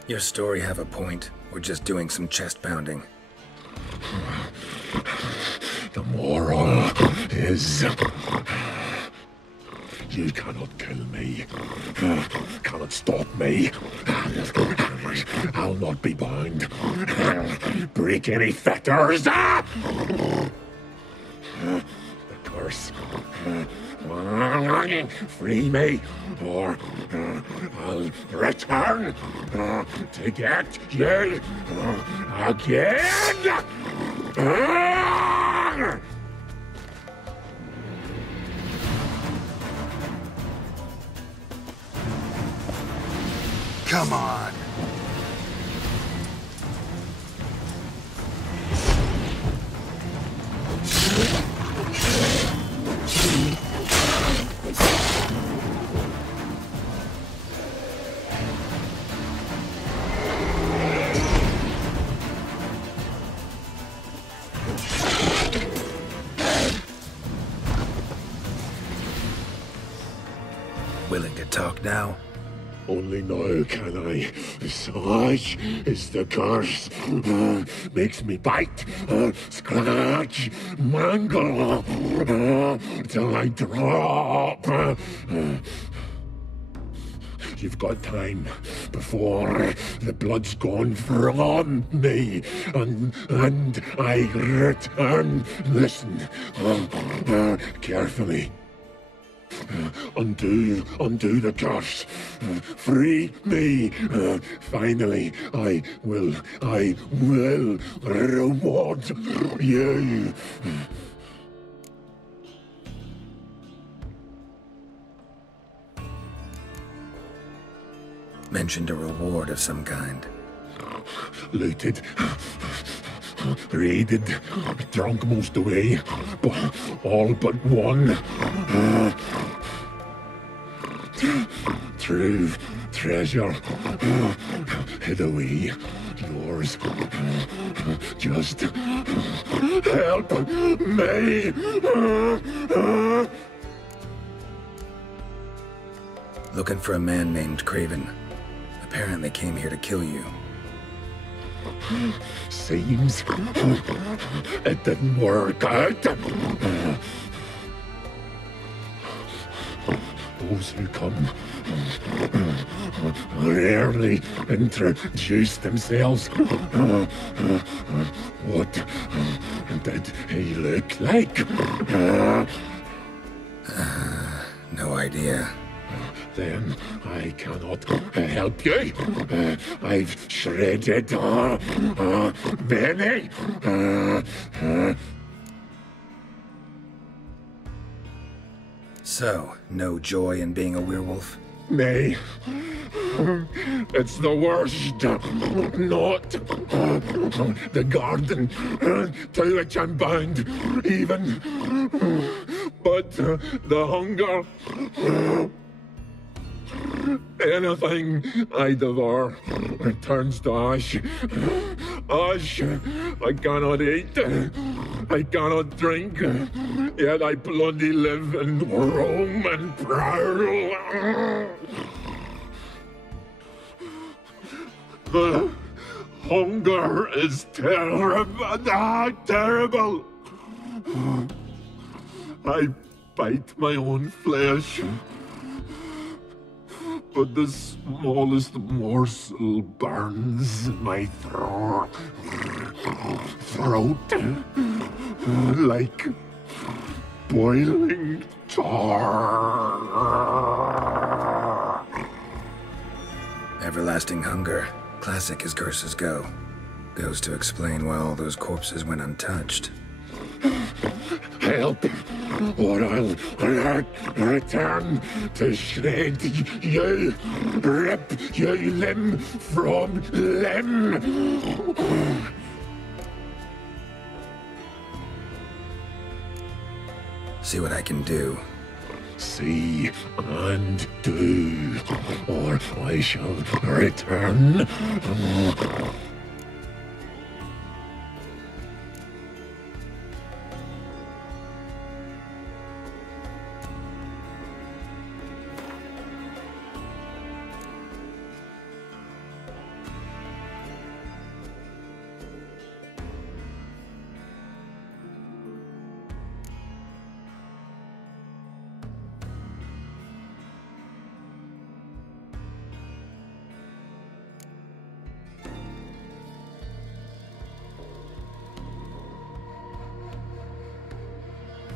Your story have a point. We're just doing some chest pounding. The moral is... You cannot kill me. Cannot stop me. I'll not be bound. Break any fetters. The curse. Free me, or I'll return to get you again. Come on. Willing to talk now? Only now can I. Such is the curse. Makes me bite, scratch, mangle, till I drop. You've got time before the blood's gone from me, and I return. Listen, carefully. Undo the curse. Free me. Finally, I will reward you. Mentioned a reward of some kind. Looted. Raided, drunk most away, but all but one. True treasure hid away. Yours. Just help me. Looking for a man named Craven. Apparently came here to kill you. Seems it didn't work out. Those who come rarely introduce themselves. What did he look like? No idea. Then I cannot help you. I've shredded many. So, no joy in being a werewolf? Nay. It's the worst. Not the garden to which I'm bound, even. But the hunger. Anything I devour turns to ash. Ash I cannot eat, I cannot drink, yet I bloody live and roam and prowl. The hunger is terrible, terrible. I bite my own flesh. But the smallest morsel burns my throat like boiling tar. Everlasting hunger. Classic as curses go. Goes to explain why all those corpses went untouched. Help, or I'll return to shred you, rip you limb from limb. See what I can do. See and do, or I shall return.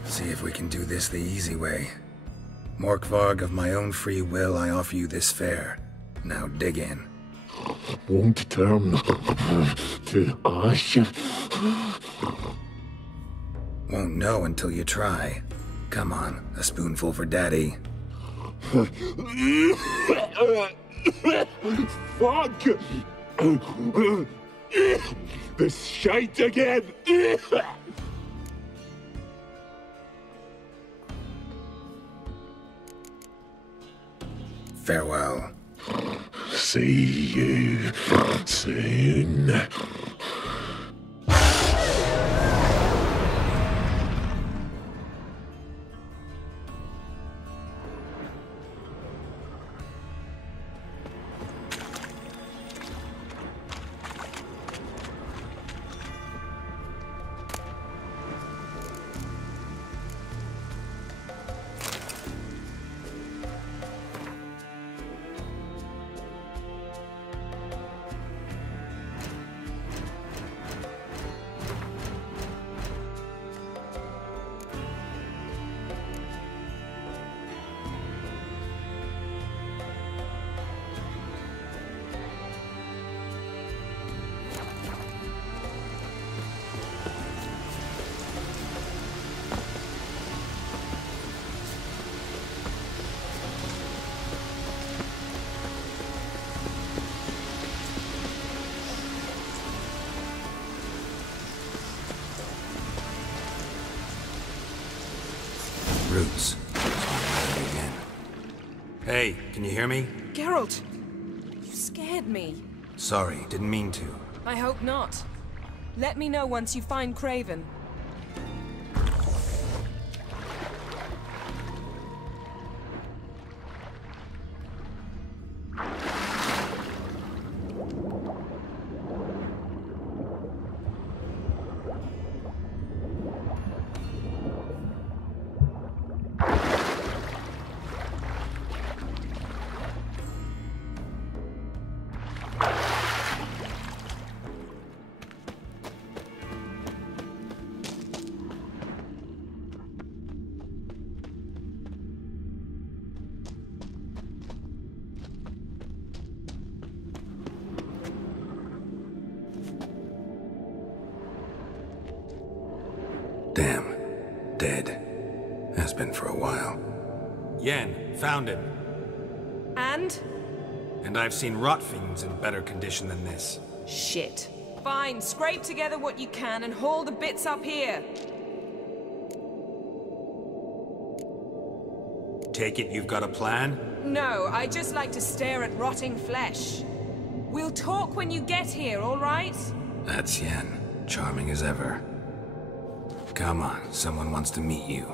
See if we can do this the easy way. Morkvarg, of my own free will, I offer you this fare. Now dig in. Won't turn to ash. Won't know until you try. Come on, a spoonful for Daddy. Fuck! This shite again! Farewell. See you soon. Roots. Again. Hey, can you hear me? Geralt! You scared me. Sorry, didn't mean to. I hope not. Let me know once you find Craven. Damn. Dead. Has been for a while. Yen, found him. And? And I've seen rot fiends in better condition than this. Shit. Fine, scrape together what you can and haul the bits up here. Take it you've got a plan? No, I just like to stare at rotting flesh. We'll talk when you get here, all right? That's Yen. Charming as ever. Come on, someone wants to meet you.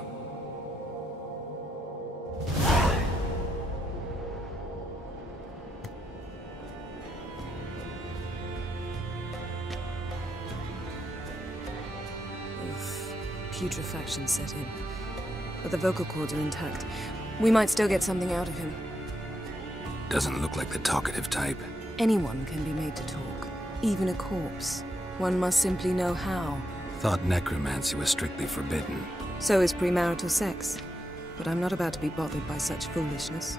Oof. Putrefaction set in. But the vocal cords are intact. We might still get something out of him. Doesn't look like the talkative type. Anyone can be made to talk. Even a corpse. One must simply know how. Thought necromancy was strictly forbidden. So is premarital sex. But I'm not about to be bothered by such foolishness.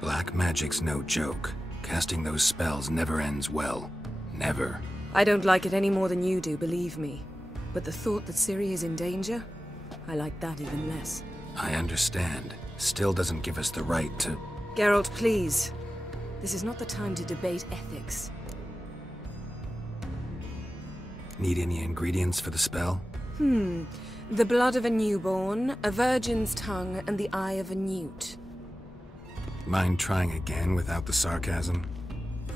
Black magic's no joke. Casting those spells never ends well. Never. I don't like it any more than you do, believe me. But the thought that Ciri is in danger? I like that even less. I understand. Still doesn't give us the right to... Geralt, please. This is not the time to debate ethics. Need any ingredients for the spell? The blood of a newborn, a virgin's tongue, and the eye of a newt. Mind trying again without the sarcasm?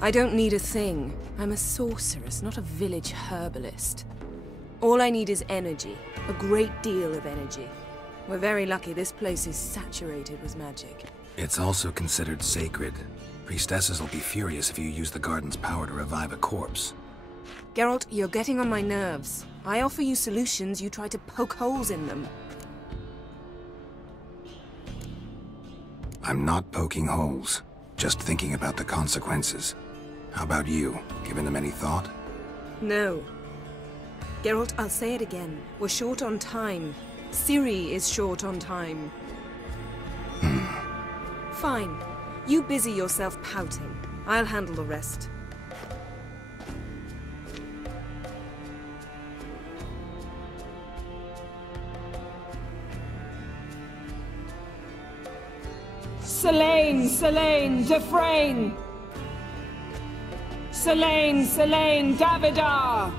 I don't need a thing. I'm a sorceress, not a village herbalist. All I need is energy. A great deal of energy. We're very lucky this place is saturated with magic. It's also considered sacred. Priestesses will be furious if you use the garden's power to revive a corpse. Geralt, you're getting on my nerves. I offer you solutions, you try to poke holes in them. I'm not poking holes, just thinking about the consequences. How about you? Given them any thought? No. Geralt, I'll say it again. We're short on time. Ciri is short on time. Fine. You busy yourself pouting. I'll handle the rest. Selene, Selene, Defrain! Selene, Selene, Davidar!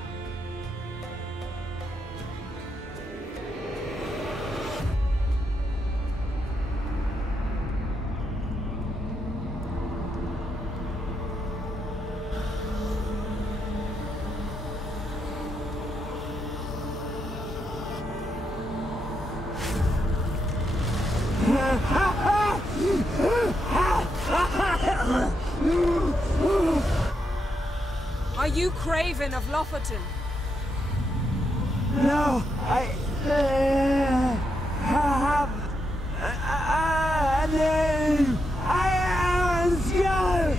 Are you Craven of Lofoten? No, I have a name. I am Skull.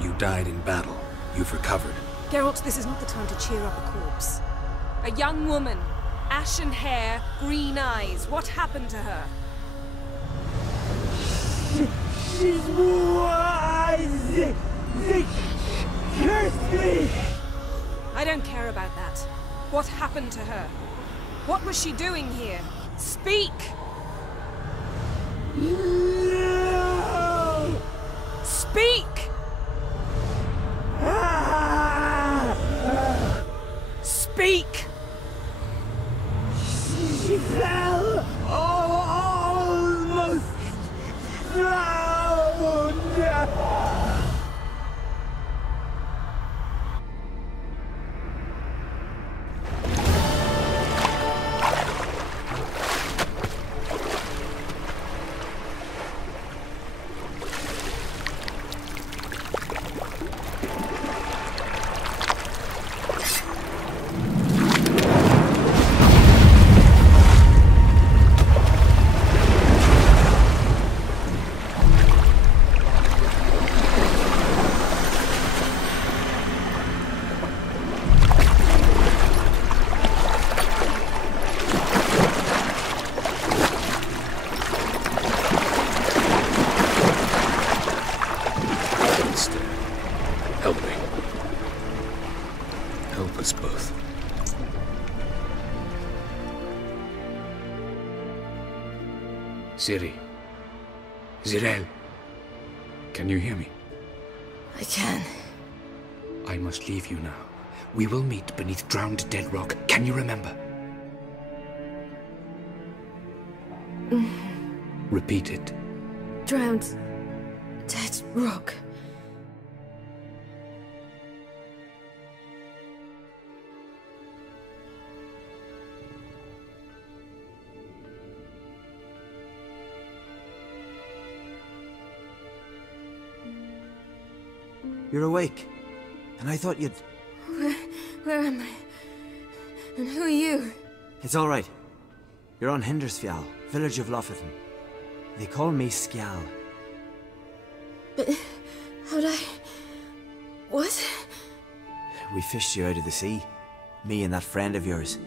You died in battle. You've recovered. Geralt, this is not the time to cheer up a corpse. A young woman. Ashen hair, green eyes. What happened to her? She's wise. They cursed me. I don't care about that. What happened to her? What was she doing here? Speak! No! Speak! Speak! She fell almost drowned. Help me. Help us both. Ciri. Zirel. Can you hear me? I can. I must leave you now. We will meet beneath drowned dead rock. Can you remember? Repeat it. Drowned. Dead rock. You're awake. And I thought you'd... Where am I? And who are you? It's all right. You're on Hindersfjall, village of Lofoten. They call me Skjal. But how'd I... What? We fished you out of the sea. Me and that friend of yours.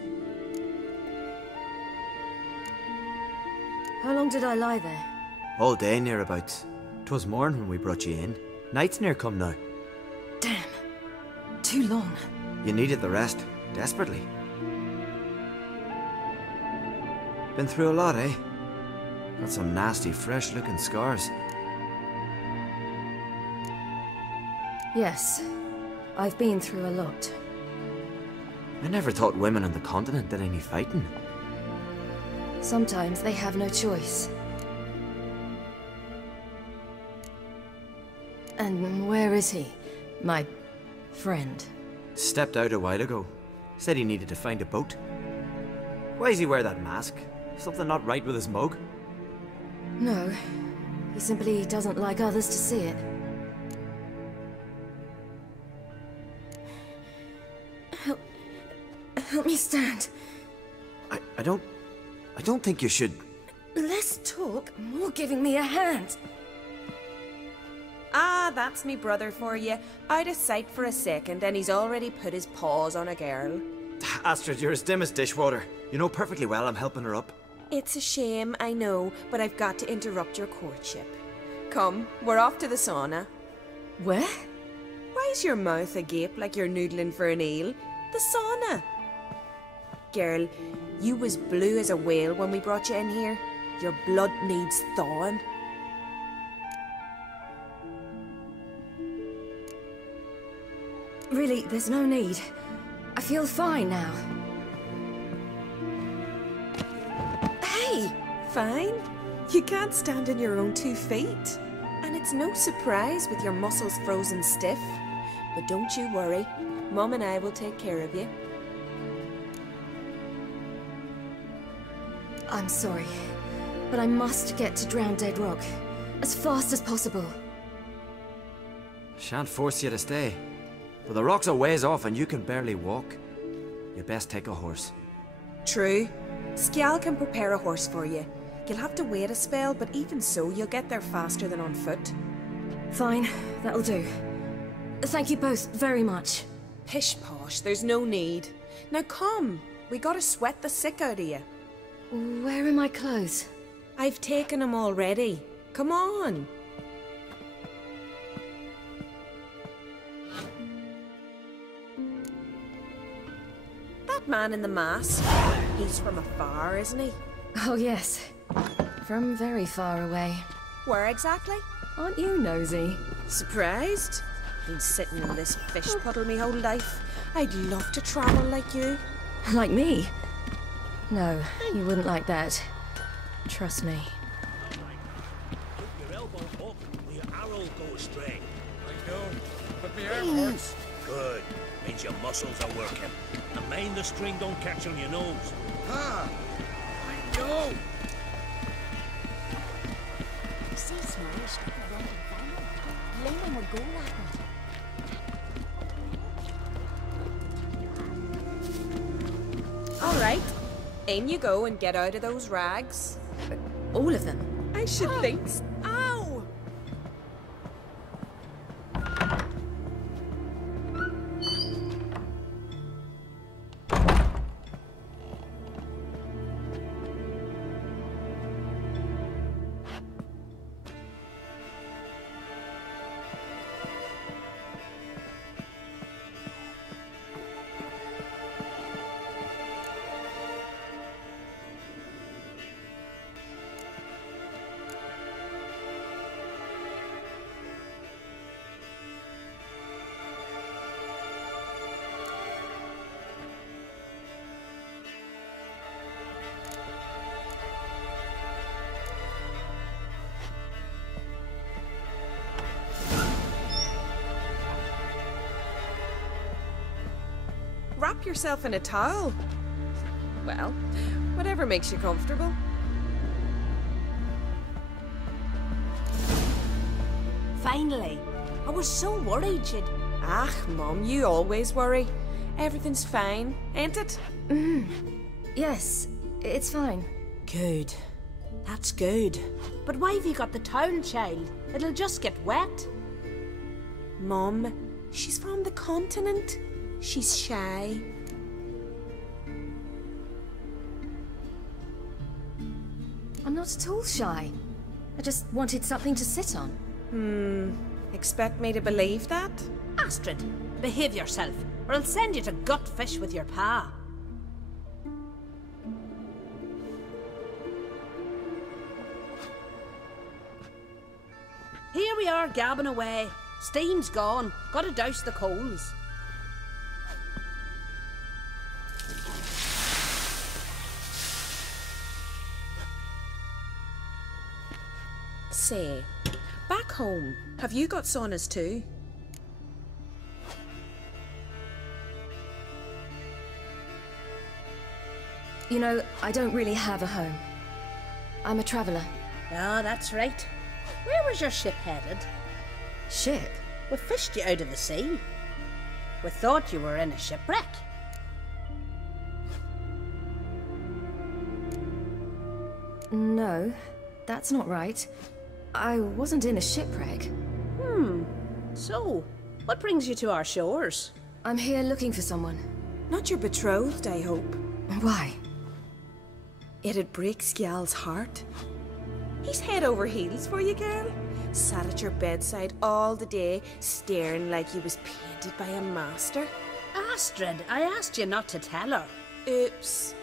How long did I lie there? All day nearabouts. 'Twas morn when we brought you in. Night's near come now. Damn. Too long. You needed the rest, desperately. Been through a lot, eh? Got some nasty, fresh-looking scars. Yes. I've been through a lot. I never thought women on the continent did any fighting. Sometimes they have no choice. And where is he? My friend. Stepped out a while ago. Said he needed to find a boat. Why does he wear that mask? Something not right with his mug? No. He simply doesn't like others to see it. Help me stand. I don't think you should... Less talk, more giving me a hand. Ah, that's me brother for you. Out of sight for a second, and he's already put his paws on a girl. Astrid, you're as dim as dishwater. You know perfectly well I'm helping her up. It's a shame, I know, but I've got to interrupt your courtship. Come, we're off to the sauna. Where? Why's your mouth agape like you're noodling for an eel? The sauna. Girl, you was blue as a whale when we brought you in here. Your blood needs thawing. Really, there's no need. I feel fine now. Hey, fine? You can't stand on your own 2 feet. And it's no surprise with your muscles frozen stiff. But don't you worry, Mum and I will take care of you. I'm sorry, but I must get to Drowned Dead Rock as fast as possible. Shan't force you to stay. But the rock's a ways off and you can barely walk. You best take a horse. True. Skjal can prepare a horse for you. You'll have to wait a spell, but even so, you'll get there faster than on foot. Fine, that'll do. Thank you both very much. Pish posh, there's no need. Now come, we gotta sweat the sick out of you. Where are my clothes? I've taken them already. Come on. That man in the mask, he's from afar, isn't he? Oh yes, from very far away. Where exactly? Aren't you nosy? Surprised? Been sitting in this fish puddle me whole life. I'd love to travel like you. Like me? No, you wouldn't like that. Trust me. Keep your elbow up or your arrow will go astray. I know, but my arm hurts. Good. Means your muscles are working. And mind the string don't catch on your nose. Ah! I know! See, Smash, the wrong family. Lennon would go at All right. In you go and get out of those rags. All of them? I should think so. Ow! Wrap yourself in a towel. Well, whatever makes you comfortable. Finally. I was so worried you'd... Ah, Mum, you always worry. Everything's fine, ain't it? Yes, it's fine. Good. That's good. But why have you got the towel, child? It'll just get wet. Mum, she's from the continent. She's shy. I'm not at all shy. I just wanted something to sit on. Expect me to believe that? Astrid, behave yourself, or I'll send you to Gutfish with your pa. Here we are gabbing away. Steam's gone. Gotta douse the coals. Say, back home, have you got saunas too? You know, I don't really have a home. I'm a traveller. Ah, that's right. Where was your ship headed? Ship? We fished you out of the sea. We thought you were in a shipwreck. No, that's not right. I wasn't in a shipwreck. So, what brings you to our shores? I'm here looking for someone. Not your betrothed, I hope. Why? It'd break Skjal's heart. He's head over heels for you, girl. Sat at your bedside all the day, staring like he was painted by a master. Astrid, I asked you not to tell her. Oops.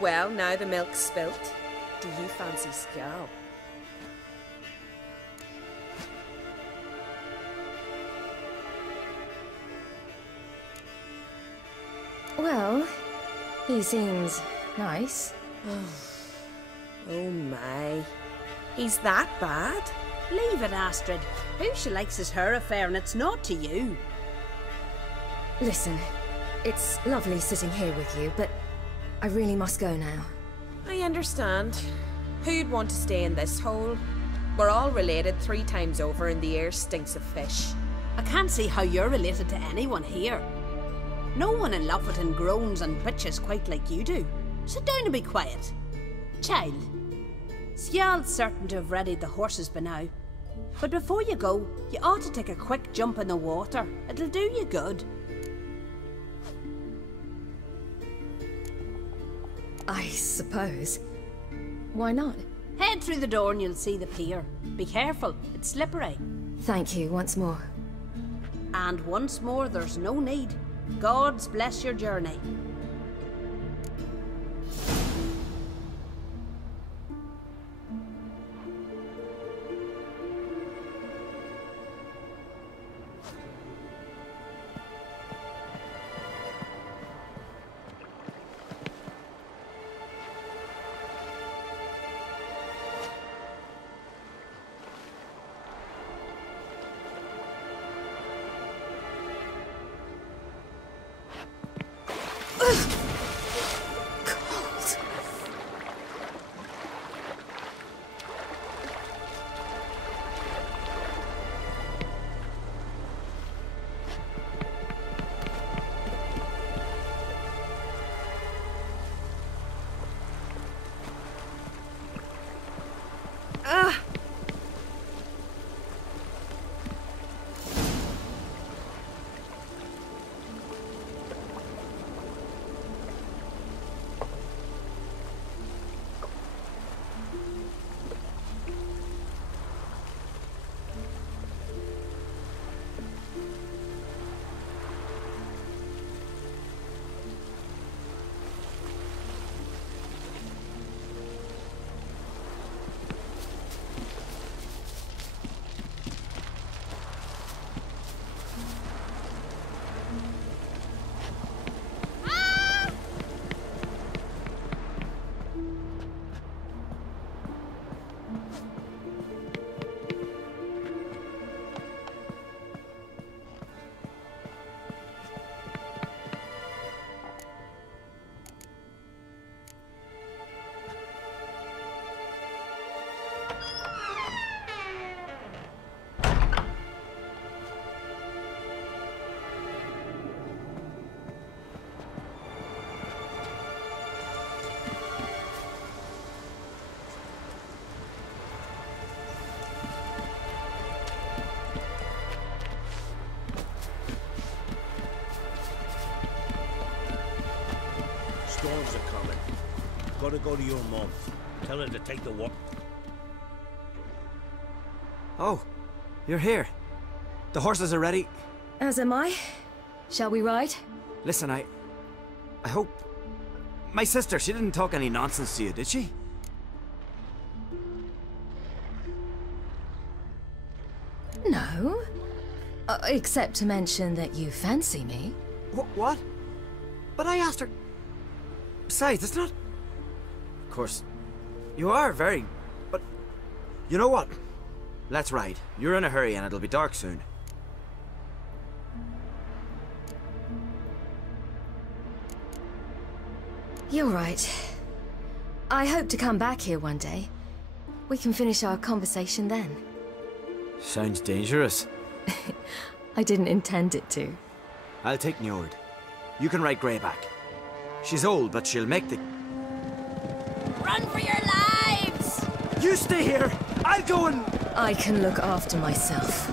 Well, now the milk's spilt. Do you fancy Skjal? Well, he seems nice. Oh my. He's that bad? Leave it, Astrid. Who she likes is her affair and it's not to you. Listen, it's lovely sitting here with you, but I really must go now. I understand. Who'd want to stay in this hole? We're all related 3 times over and the air stinks of fish. I can't see how you're related to anyone here. No one in Lofferton groans and bitches quite like you do. Sit down and be quiet. Child, Skjal's certain to have readied the horses by now. But before you go, you ought to take a quick jump in the water. It'll do you good. I suppose. Why not? Head through the door and you'll see the pier. Be careful, it's slippery. Thank you once more. And once more, there's no need. God's bless your journey. Storms are coming. Gotta go to your mum. Tell her to take the walk. Oh, you're here. The horses are ready. As am I. Shall we ride? Listen, I hope... My sister, she didn't talk any nonsense to you, did she? No. Except to mention that you fancy me. What? But I asked her... Besides, it's not... Of course, you are very... But... You know what? Let's ride. You're in a hurry and it'll be dark soon. You're right. I hope to come back here one day. We can finish our conversation then. Sounds dangerous. I didn't intend it to. I'll take Njord. You can ride Greyback. She's old, but she'll make the... Run for your lives! You stay here! I'll go and... I can look after myself.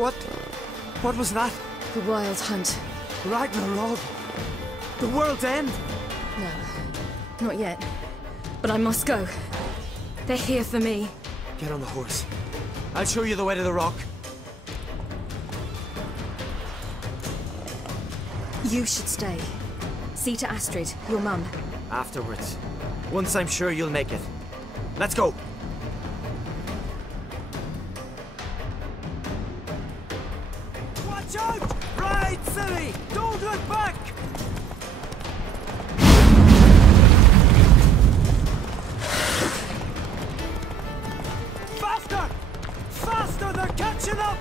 What was that? The Wild Hunt. Ragnarok? The world's end? No, not yet. But I must go. They're here for me. Get on the horse. I'll show you the way to the rock. You should stay. See to Astrid, your mum. Afterwards. Once I'm sure you'll make it. Let's go! Watch out! Right, silly! Don't look back! Faster! Faster! They're catching up!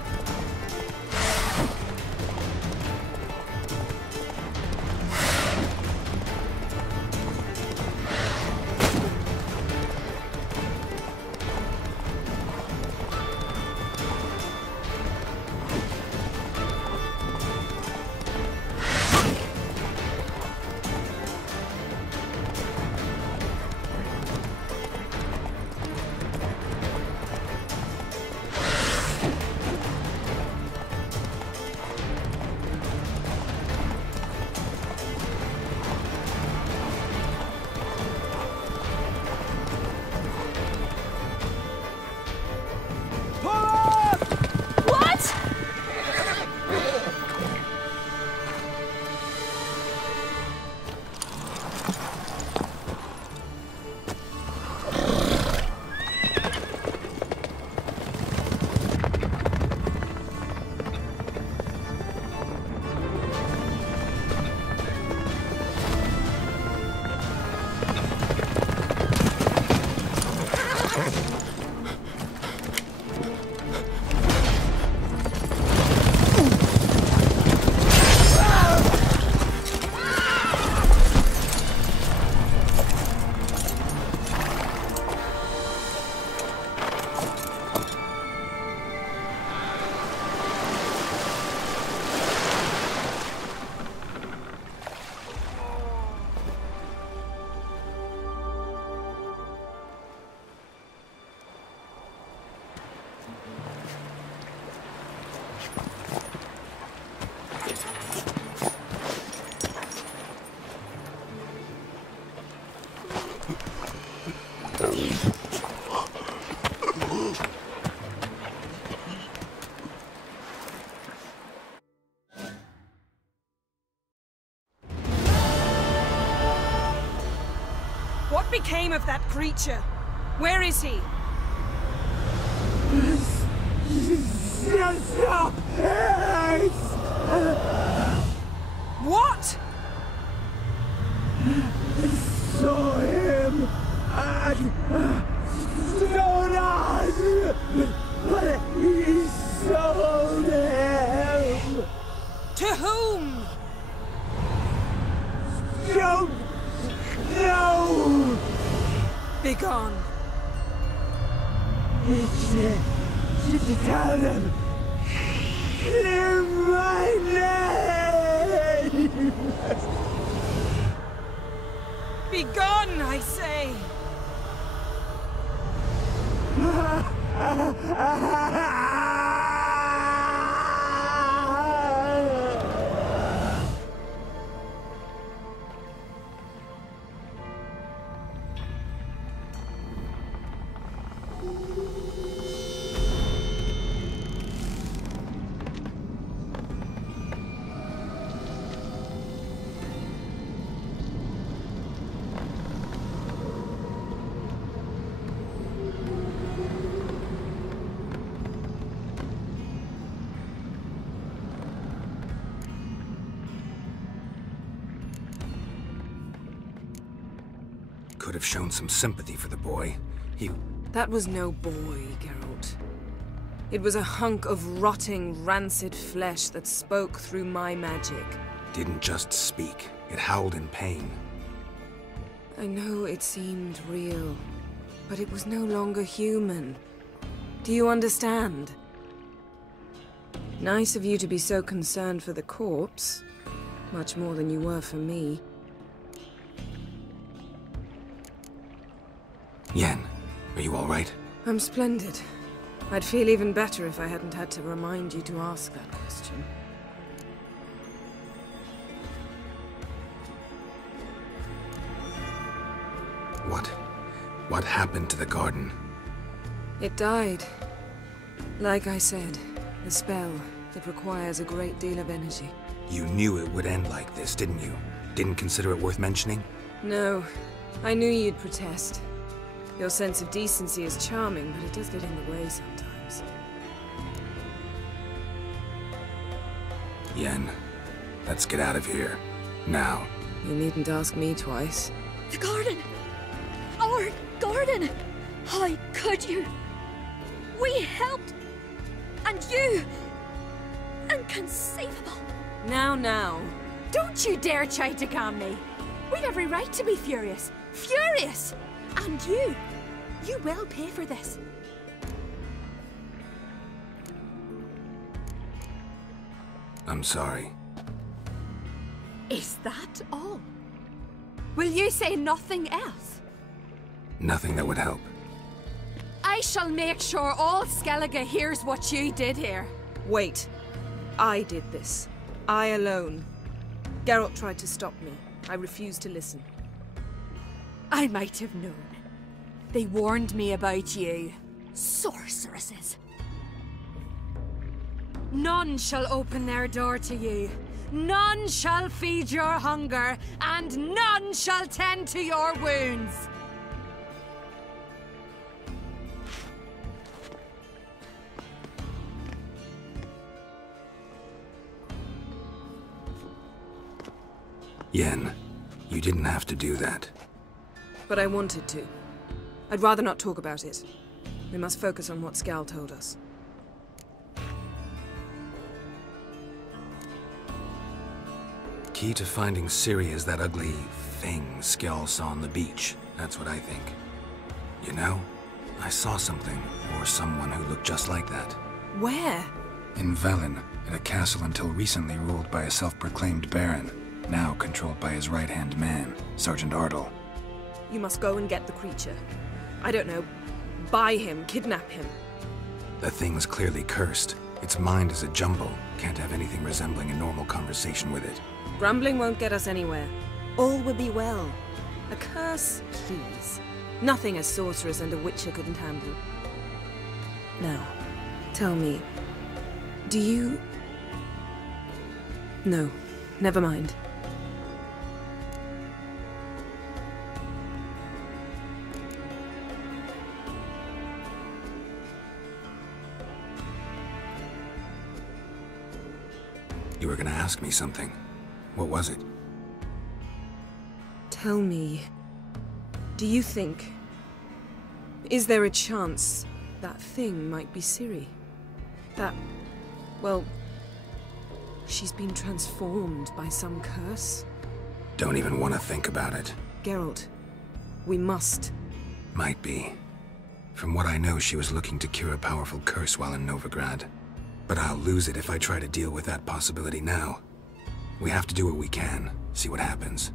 What became of that creature? Where is he? What? Saw him at Stonas, but he sold him. To whom? Don't know. Begone. Tell them. Clear my name. Begone, I say. Could have shown some sympathy for the boy. That was no boy, Geralt. It was a hunk of rotting, rancid flesh that spoke through my magic. Didn't just speak. It howled in pain. I know it seemed real, but it was no longer human. Do you understand? Nice of you to be so concerned for the corpse. Much more than you were for me. Yen, are you all right? I'm splendid. I'd feel even better if I hadn't had to remind you to ask that question. What happened to the garden? It died. Like I said, the spell, it requires a great deal of energy. You knew it would end like this, didn't you? Didn't consider it worth mentioning? No. I knew you'd protest. Your sense of decency is charming, but it does get in the way sometimes. Yen, let's get out of here. Now. You needn't ask me twice. The garden! Our garden! How could you? We helped! And you! Inconceivable! Now. Don't you dare try to calm me! We've every right to be furious! Furious! And you will pay for this. I'm sorry. Is that all? Will you say nothing else? Nothing that would help. I shall make sure all Skellige hears what you did here. Wait. I did this. I alone. Geralt tried to stop me. I refused to listen. I might have known. They warned me about you. Sorceresses. None shall open their door to you. None shall feed your hunger, and none shall tend to your wounds. Yen, you didn't have to do that. But I wanted to. I'd rather not talk about it. We must focus on what Skal told us. Key to finding Ciri is that ugly thing Skjall saw on the beach. That's what I think. You know, I saw something, or someone who looked just like that. Where? In Velen, in a castle until recently ruled by a self-proclaimed baron, now controlled by his right-hand man, Sergeant Ardle. You must go and get the creature. I don't know, buy him, kidnap him. The thing's clearly cursed. Its mind is a jumble. Can't have anything resembling a normal conversation with it. Grumbling won't get us anywhere. All will be well. A curse, please. Nothing a sorceress and a witcher couldn't handle. Now, tell me, do you... No, never mind. You were gonna ask me something. What was it? Tell me, do you think... Is there a chance that thing might be Ciri? That... well... she's been transformed by some curse? Don't even want to think about it. Geralt, we must. Might be. From what I know, she was looking to cure a powerful curse while in Novigrad. But I'll lose it if I try to deal with that possibility now. We have to do what we can, see what happens.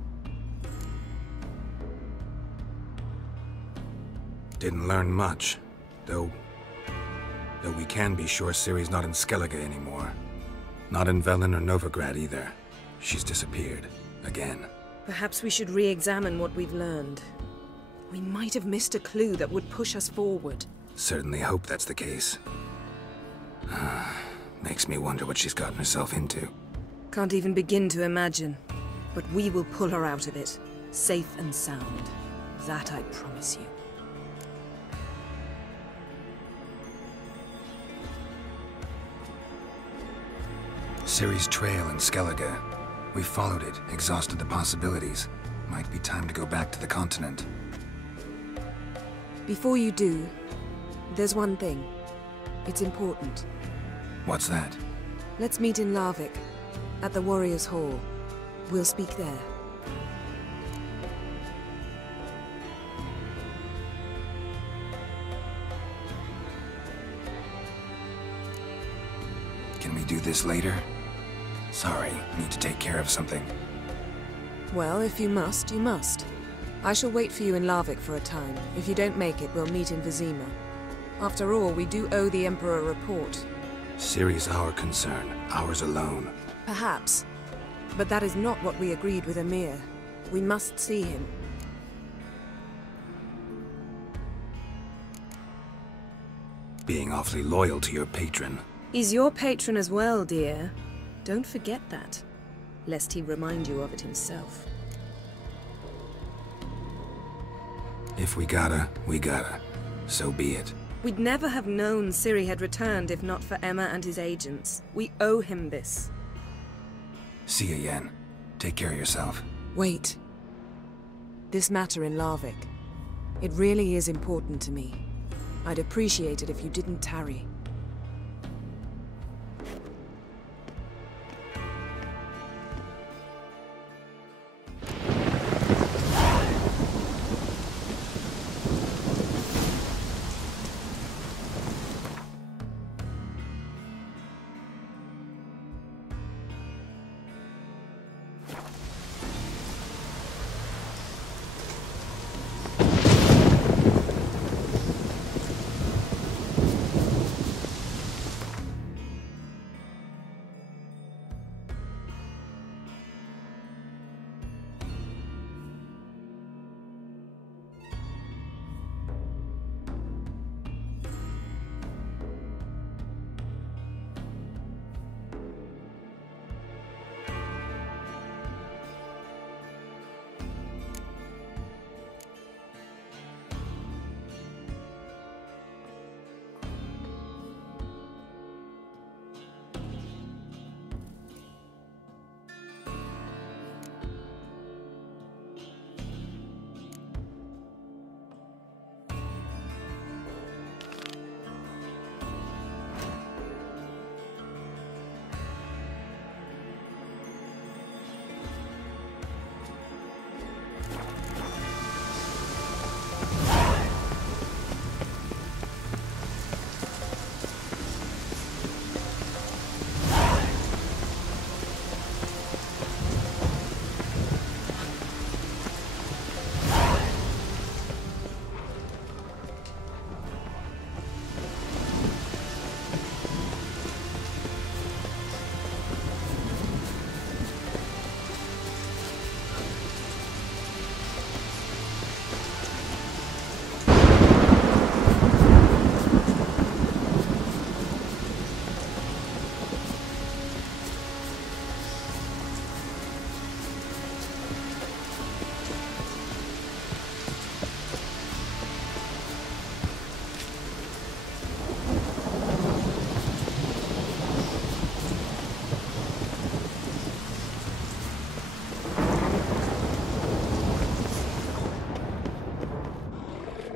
Didn't learn much, though we can be sure Ciri's not in Skellige anymore. Not in Velen or Novigrad either. She's disappeared. Again. Perhaps we should re-examine what we've learned. We might have missed a clue that would push us forward. Certainly hope that's the case. Makes me wonder what she's gotten herself into. Can't even begin to imagine. But we will pull her out of it. Safe and sound. That I promise you. Ciri's trail in Skellige. We followed it, exhausted the possibilities. Might be time to go back to the continent. Before you do, there's one thing. It's important. What's that? Let's meet in Larvik, at the Warriors' Hall. We'll speak there. Can we do this later? Sorry, need to take care of something. Well, if you must, you must. I shall wait for you in Larvik for a time. If you don't make it, we'll meet in Vizima. After all, we do owe the Emperor a report. Ciri's our concern, ours alone. Perhaps. But that is not what we agreed with Emir. We must see him. Being awfully loyal to your patron. He's your patron as well, dear. Don't forget that, lest he remind you of it himself. If we gotta, we gotta. So be it. We'd never have known Ciri had returned if not for Emma and his agents. We owe him this. See ya, Yen. Take care of yourself. Wait. This matter in Larvik. It really is important to me. I'd appreciate it if you didn't tarry.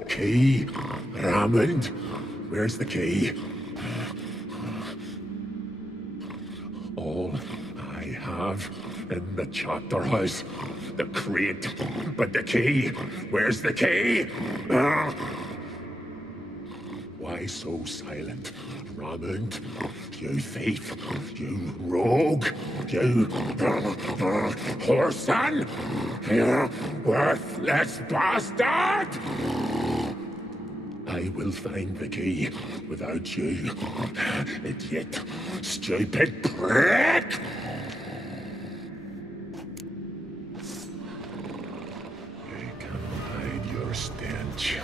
Key? Raymond? Where's the key? All I have in the chapter house. The crate. But the key? Where's the key? Why so silent? Raymond, you thief, you rogue, you whoreson, you worthless bastard! I will find the key without you, idiot, stupid prick! I can hide your stench.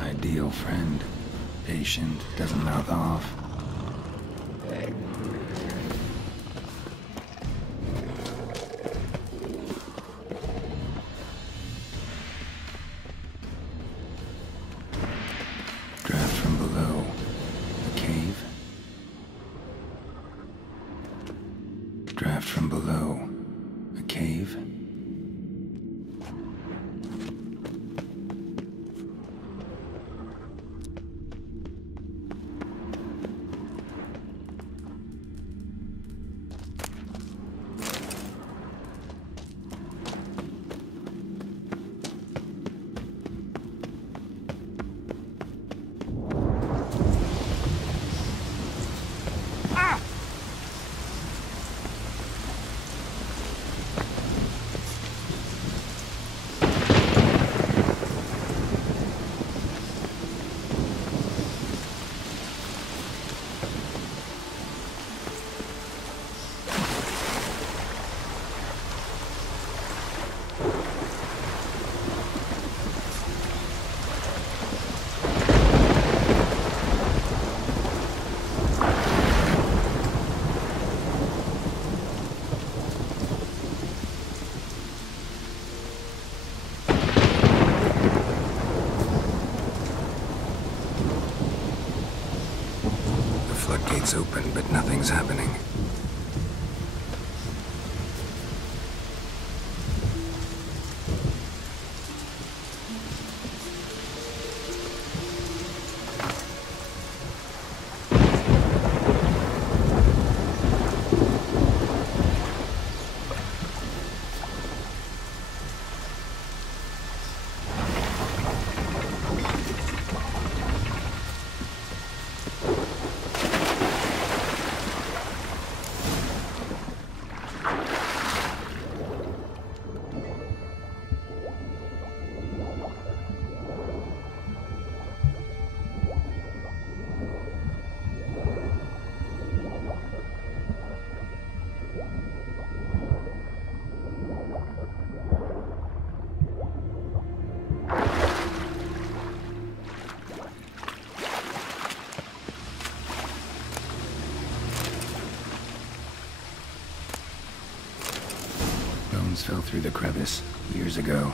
Ideal friend. Patient, doesn't mouth off. Draft from below. A cave. Draft from below. A cave. floodgates open, but nothing's happening. Fell through the crevice years ago.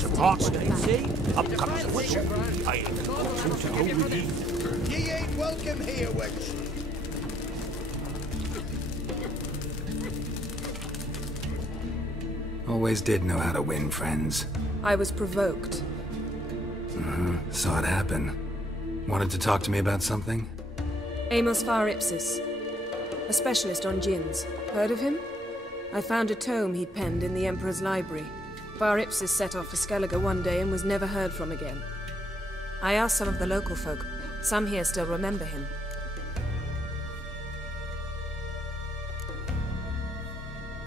some hearts tonight, see? Up comes the Witcher. I ain't got through to go with ye. Ye ain't welcome here, witch. Always did know how to win friends. I was provoked. Saw it happen. Wanted to talk to me about something? Amos Far Ipsis, a specialist on djinns. Heard of him? I found a tome he'd penned in the Emperor's library. Far Ipsis set off for Skellige one day and was never heard from again. I asked some of the local folk. Some here still remember him.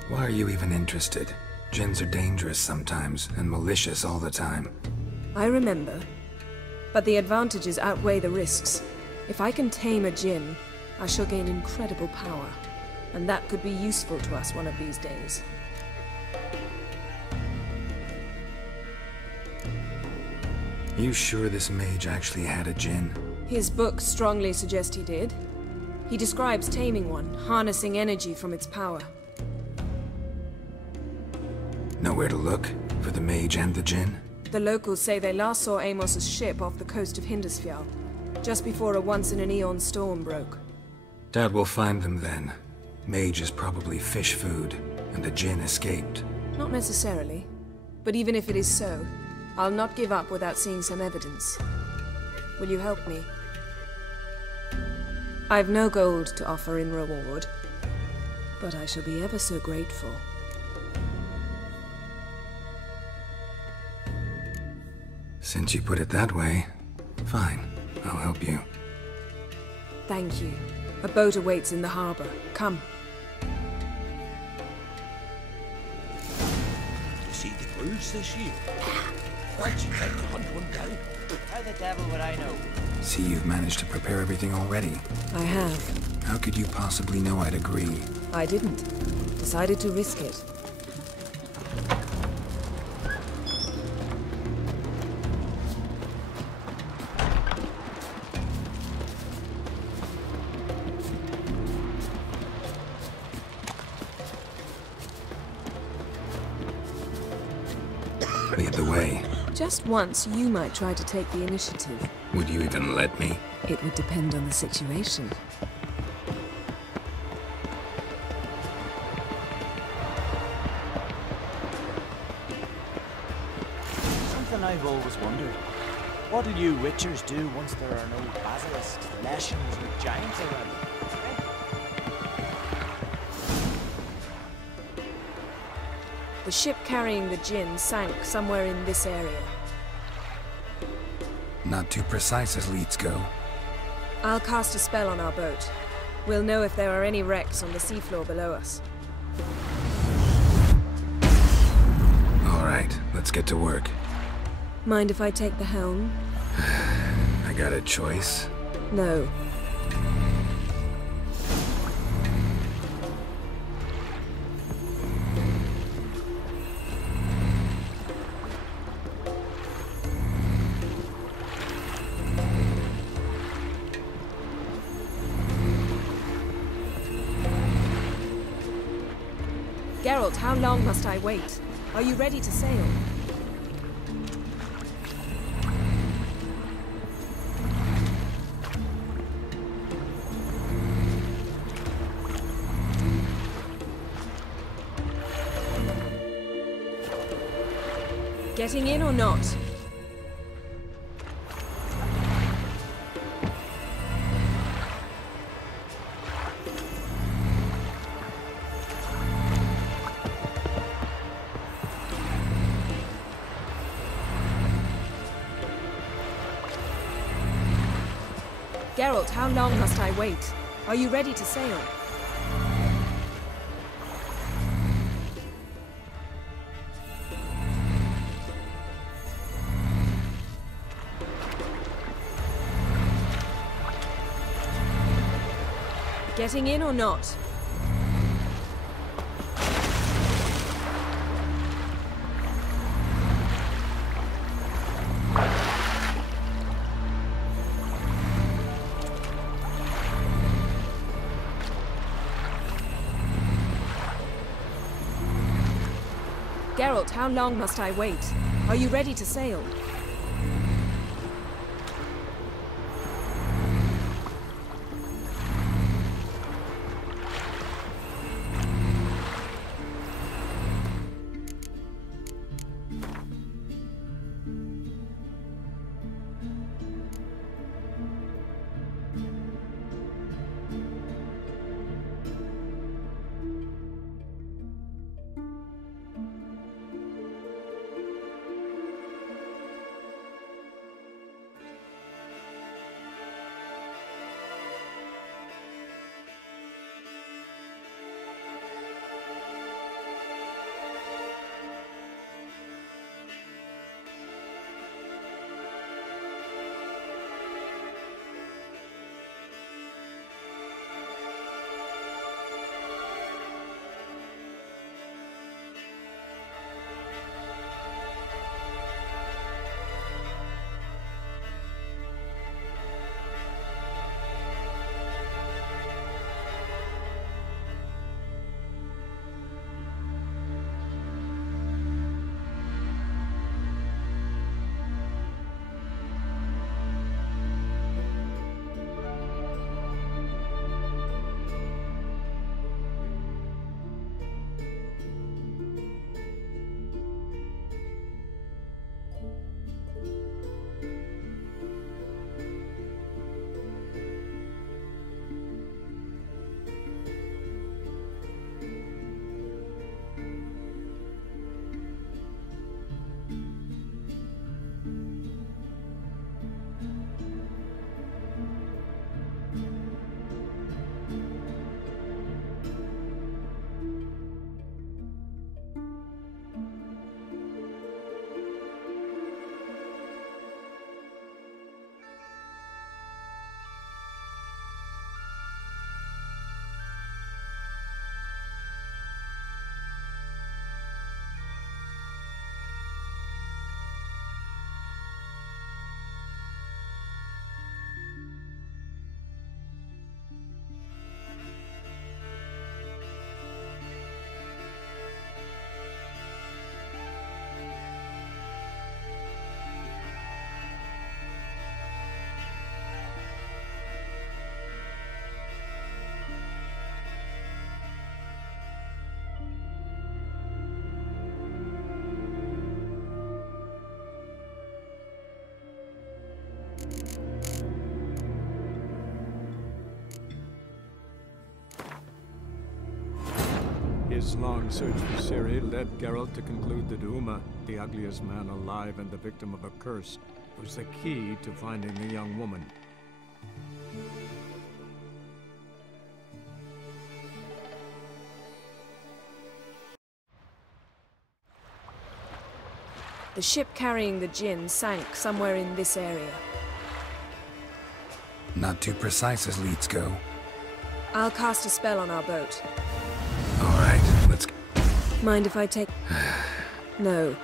Why are you even interested? Djinns are dangerous sometimes, and malicious all the time. I remember. But the advantages outweigh the risks. If I can tame a djinn, I shall gain incredible power. And that could be useful to us one of these days. You sure this mage actually had a djinn? His books strongly suggest he did. He describes taming one, harnessing energy from its power. Nowhere to look for the mage and the djinn? The locals say they last saw Amos's ship off the coast of Hindisfjall, just before a once-in-an-eon storm broke. Doubt we'll find them then. Mage is probably fish food, and the djinn escaped. Not necessarily. But even if it is so, I'll not give up without seeing some evidence. Will you help me? I've no gold to offer in reward, but I shall be ever so grateful. Since you put it that way, fine. I'll help you. Thank you. A boat awaits in the harbor. Come. You see the birds this year? Why'd you take to hunt one down? How the devil would I know? See, you've managed to prepare everything already. I have. How could you possibly know I'd agree? I didn't. Decided to risk it. Lead the way. Just once, you might try to take the initiative. Would you even let me? It would depend on the situation. Something I've always wondered. What do you witchers do once there are no basilisks, leshens, or giants around? The ship carrying the djinn sank somewhere in this area. Not too precise as leads go. I'll cast a spell on our boat. We'll know if there are any wrecks on the seafloor below us. All right, let's get to work. Mind if I take the helm? I got a choice. No. Geralt, how long must I wait? Are you ready to sail? Getting in or not? Geralt, how long must I wait? Are you ready to sail? Getting in or not? Geralt, how long must I wait? Are you ready to sail? His long search for Ciri led Geralt to conclude that Uma, the ugliest man alive and the victim of a curse, was the key to finding the young woman. The ship carrying the Jinn sank somewhere in this area. Not too precise as leads go. I'll cast a spell on our boat. All right, let's... Mind if I take... No.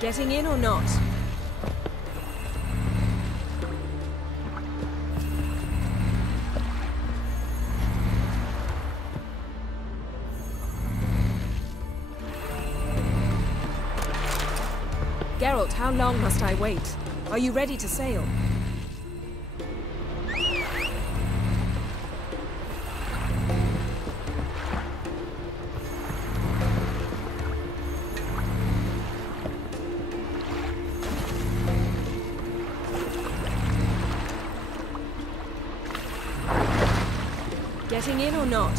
Getting in or not? Geralt, how long must I wait? Are you ready to sail? Getting in or not?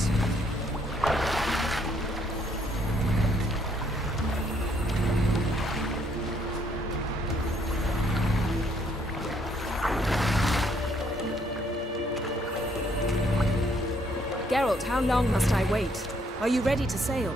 Geralt, how long must I wait? Are you ready to sail?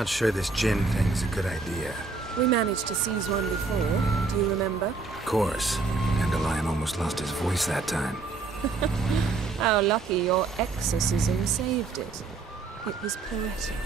not sure this gin thing's a good idea. We managed to seize one before, do you remember? Of course. Dandelion almost lost his voice that time. How lucky your exorcism saved it. It was poetic.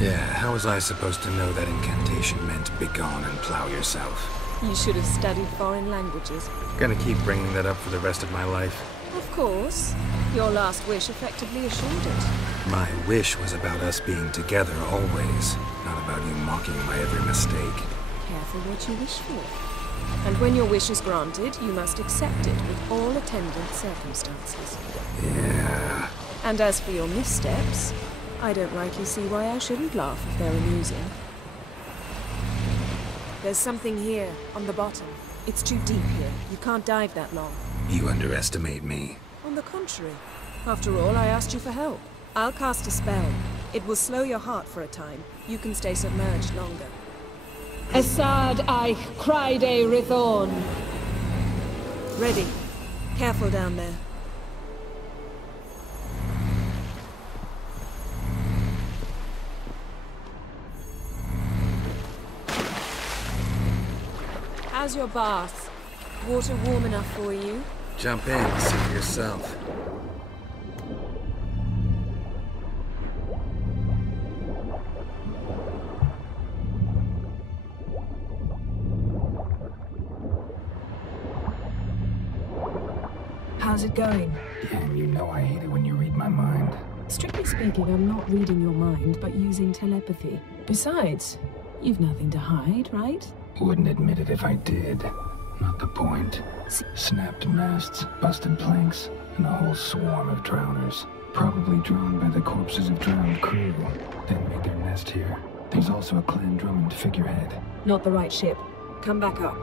Yeah, how was I supposed to know that incantation meant begone and plow yourself? You should have studied foreign languages. Gonna keep bringing that up for the rest of my life. Of course. Your last wish effectively assured it. My wish was about us being together always, not about you mocking my every mistake. Careful what you wish for. And when your wish is granted, you must accept it with all attendant circumstances. Yeah. And as for your missteps, I don't rightly see why I shouldn't laugh if they're amusing. There's something here, on the bottom. It's too deep here. You can't dive that long. You underestimate me. On the contrary. After all, I asked you for help. I'll cast a spell. It will slow your heart for a time. You can stay submerged longer. Esad I Cride Rithorn. Ready. Careful down there. How's your bath? Water warm enough for you? Jump in, see for yourself. How's it going? Damn, you know I hate it when you read my mind. Strictly speaking, I'm not reading your mind, but using telepathy. Besides, you've nothing to hide, right? Wouldn't admit it if I did. Not the point. Snapped masts, busted planks, and a whole swarm of drowners. Probably drawn by the corpses of drowned crew. Then made their nest here. There's also a Clan Drummond figurehead. Not the right ship. Come back up.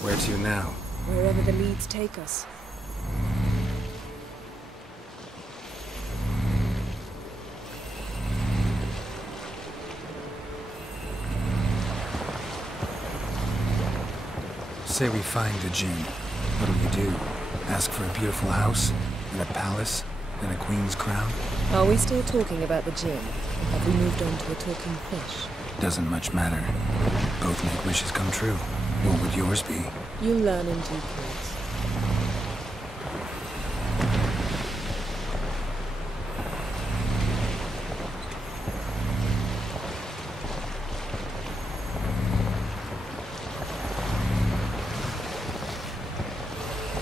Where to now? Wherever the leads take us. Say we find the Jinn. What do we do? Ask for a beautiful house? And a palace? And a queen's crown? Are we still talking about the Jinn? Or have we moved on to a talking fish? Doesn't much matter. Both make wishes come true. What would yours be? You'll learn in due course.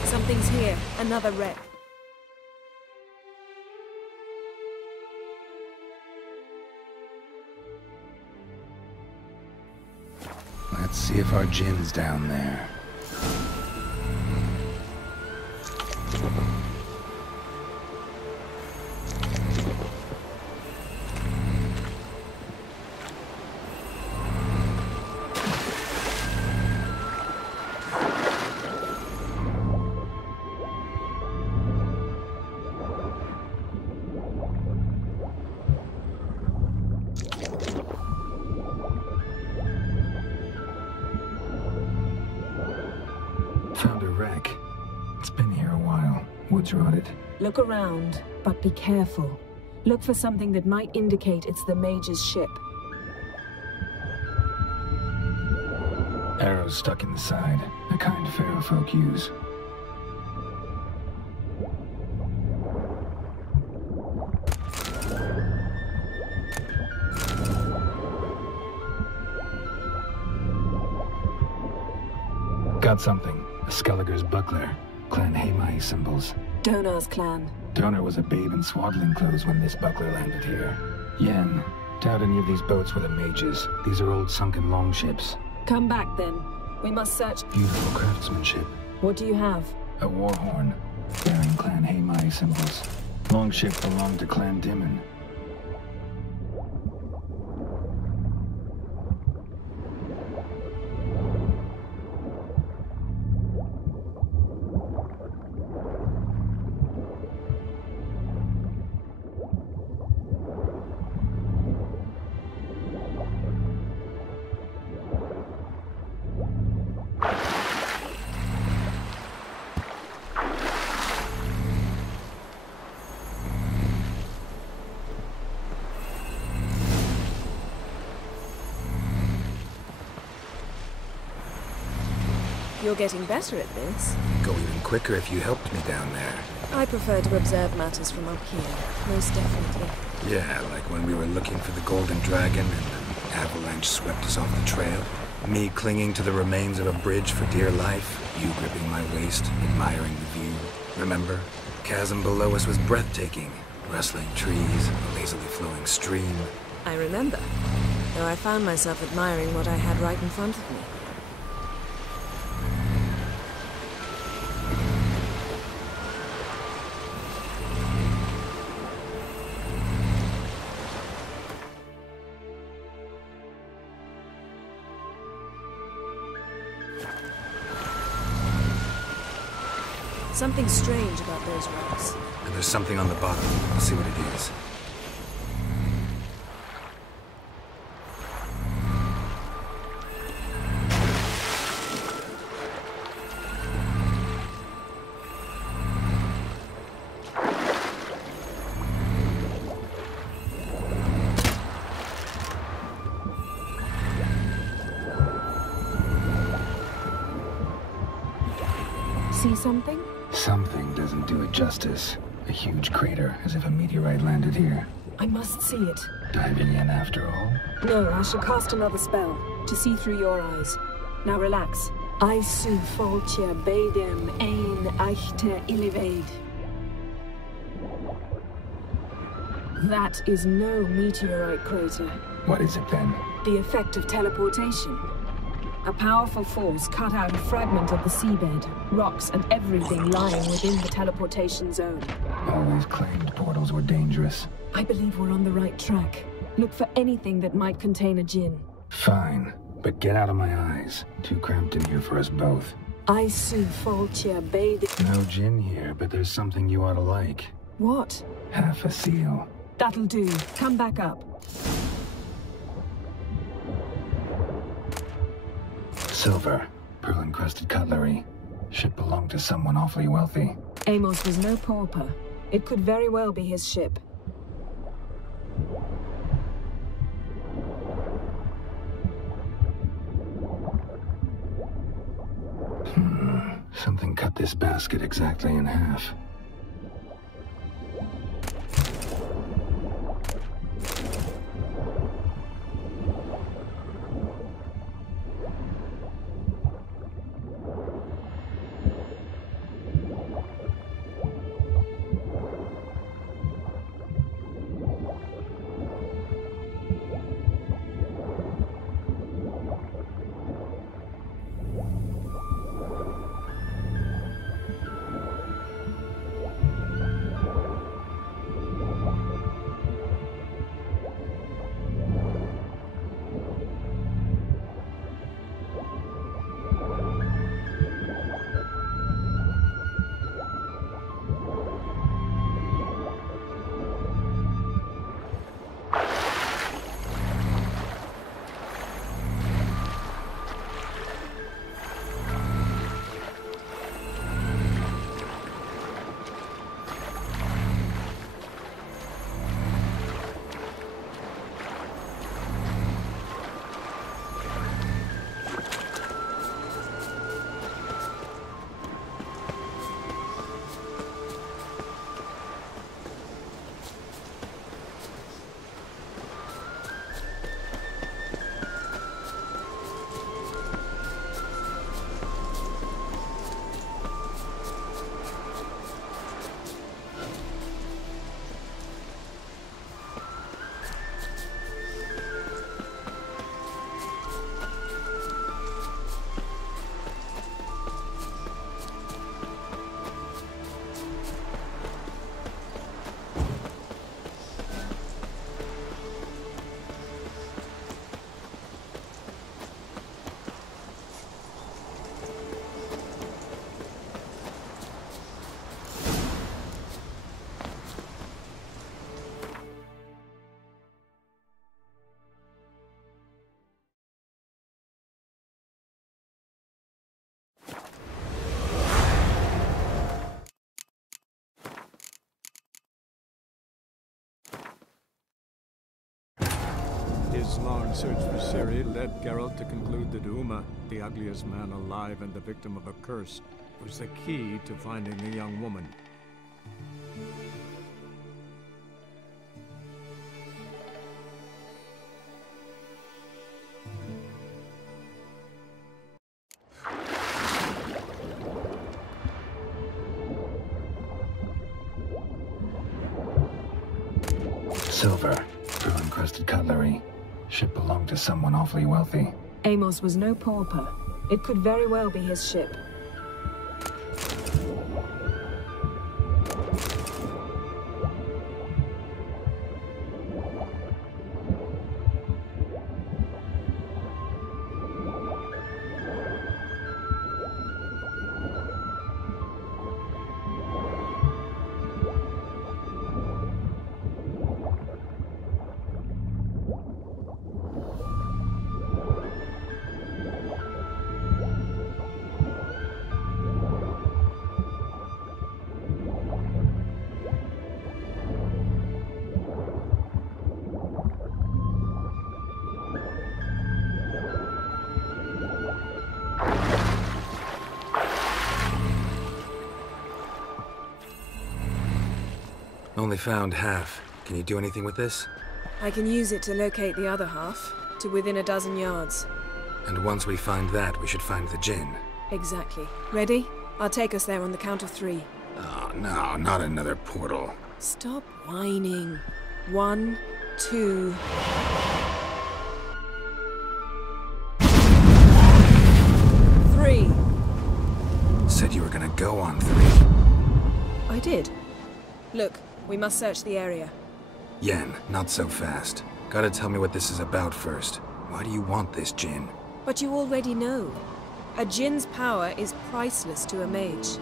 Something's here. Another wreck. Let's see if our Jinn's down there. Found a wreck. It's been here a while. Woods rotted. Look around, but be careful. Look for something that might indicate it's the mage's ship. Arrows stuck in the side, a kind pharaoh folk use. Got something. A Skelliger's buckler. Clan Hamai symbols. Donar's clan. Donar was a babe in swaddling clothes when this buckler landed here. Yen, doubt any of these boats were the mages. These are old sunken longships. Come back then. We must search. Beautiful craftsmanship. What do you have? A war horn, bearing Clan Hamai symbols. Longship belonged to Clan Dimon. You're getting better at this. Go even quicker if you helped me down there. I prefer to observe matters from up here, most definitely. Yeah, like when we were looking for the Golden Dragon and an avalanche swept us off the trail. Me clinging to the remains of a bridge for dear life. You gripping my waist, admiring the view. Remember? The chasm below us was breathtaking. Rustling trees, a lazily flowing stream. I remember, though I found myself admiring what I had right in front of me. Something strange about those rocks. And there's something on the bottom. I'll see what it is. See something? Something doesn't do it justice. A huge crater, as if a meteorite landed here. I must see it. Diving in after all? No, I shall cast another spell, to see through your eyes. Now relax. Aisu foltje bedem ein eichte ilivaid. That is no meteorite crater. What is it then? The effect of teleportation. A powerful force cut out a fragment of the seabed, rocks and everything lying within the teleportation zone. Always claimed portals were dangerous. I believe we're on the right track. Look for anything that might contain a djinn. Fine, but get out of my eyes. Too cramped in here for us both. Aisu foltje bede. No djinn here, but there's something you ought to like. What? Half a seal. That'll do. Come back up. Silver, pearl-encrusted cutlery. Ship belonged to someone awfully wealthy. Amos was no pauper. It could very well be his ship. Something cut this basket exactly in half. His long search for Ciri led Geralt to conclude that Uma, the ugliest man alive and the victim of a curse, was the key to finding the young woman. Silver, blue-encrusted cutlery. Ship belonged to someone awfully wealthy. Amos was no pauper. It could very well be his ship. Only found half. Can you do anything with this? I can use it to locate the other half, to within a dozen yards. And once we find that, we should find the Djinn. Exactly. Ready? I'll take us there on the count of 3. Oh, no, not another portal. Stop whining. 1, 2... Three. Said you were gonna go on 3. I did. Look, we must search the area. Yen, not so fast. Gotta tell me what this is about first. Why do you want this Djinn? But you already know. A Djinn's power is priceless to a mage.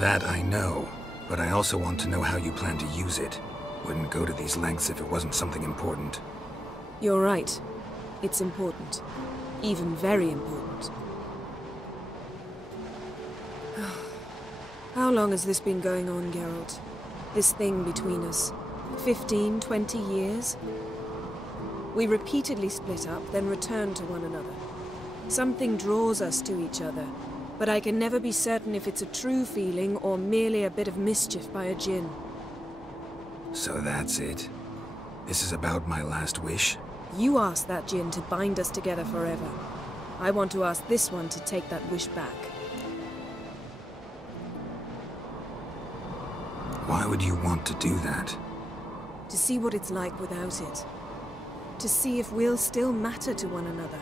That I know, but I also want to know how you plan to use it. Wouldn't go to these lengths if it wasn't something important. You're right. It's important. Even very important. How long has this been going on, Geralt? This thing between us? 15, 20 years? We repeatedly split up, then return to one another. Something draws us to each other, but I can never be certain if it's a true feeling or merely a bit of mischief by a Djinn. So that's it? This is about my last wish? You asked that Djinn to bind us together forever. I want to ask this one to take that wish back. Why would you want to do that? To see what it's like without it. To see if we'll still matter to one another.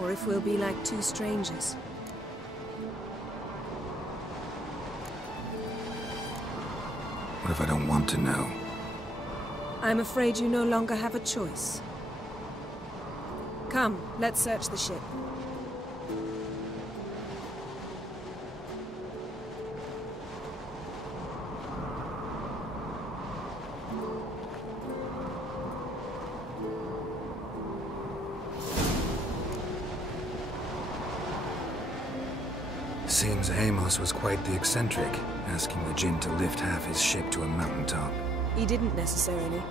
Or if we'll be like two strangers. What if I don't want to know? I'm afraid you no longer have a choice. Come, let's search the ship. Seems Amos was quite the eccentric, asking the Djinn to lift half his ship to a mountaintop. He didn't necessarily.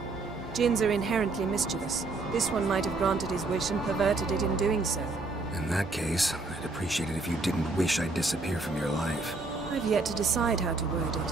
Djinns are inherently mischievous. This one might have granted his wish and perverted it in doing so. In that case, I'd appreciate it if you didn't wish I'd disappear from your life. I've yet to decide how to word it.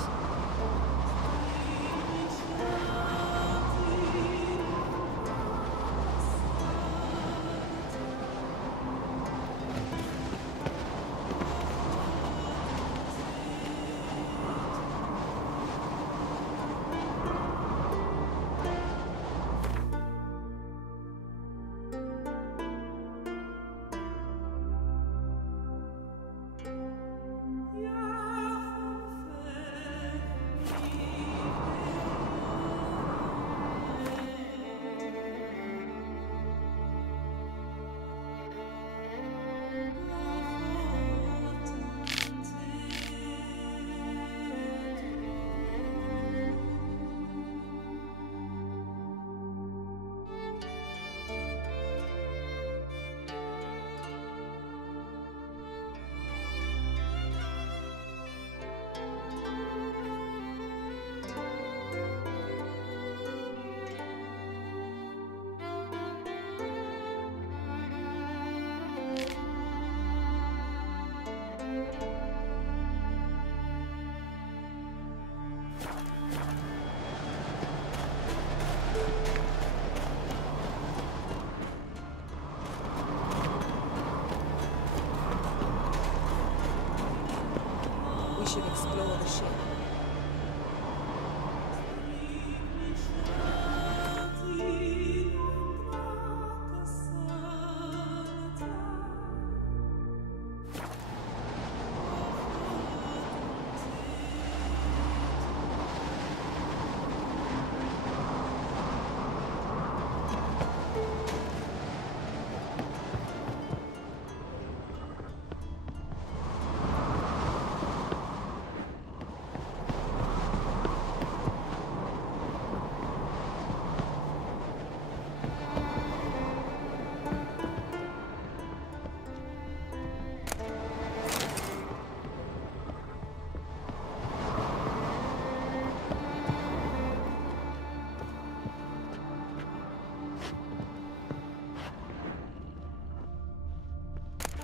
should explore the ship.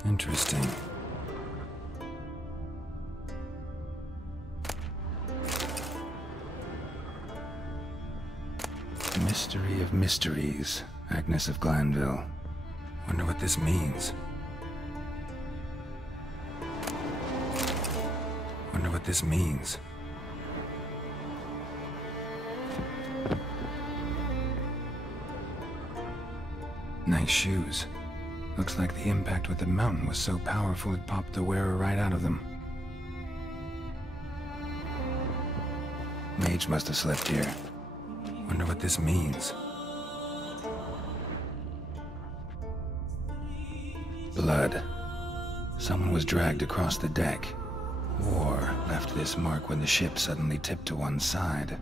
Interesting. Mystery of mysteries, Agnes of Glanville. Wonder what this means. Wonder what this means. Nice shoes. Looks like the impact with the mountain was so powerful it popped the wearer right out of them. Mage must have slept here. Wonder what this means. Blood. Someone was dragged across the deck. War left this mark when the ship suddenly tipped to one side.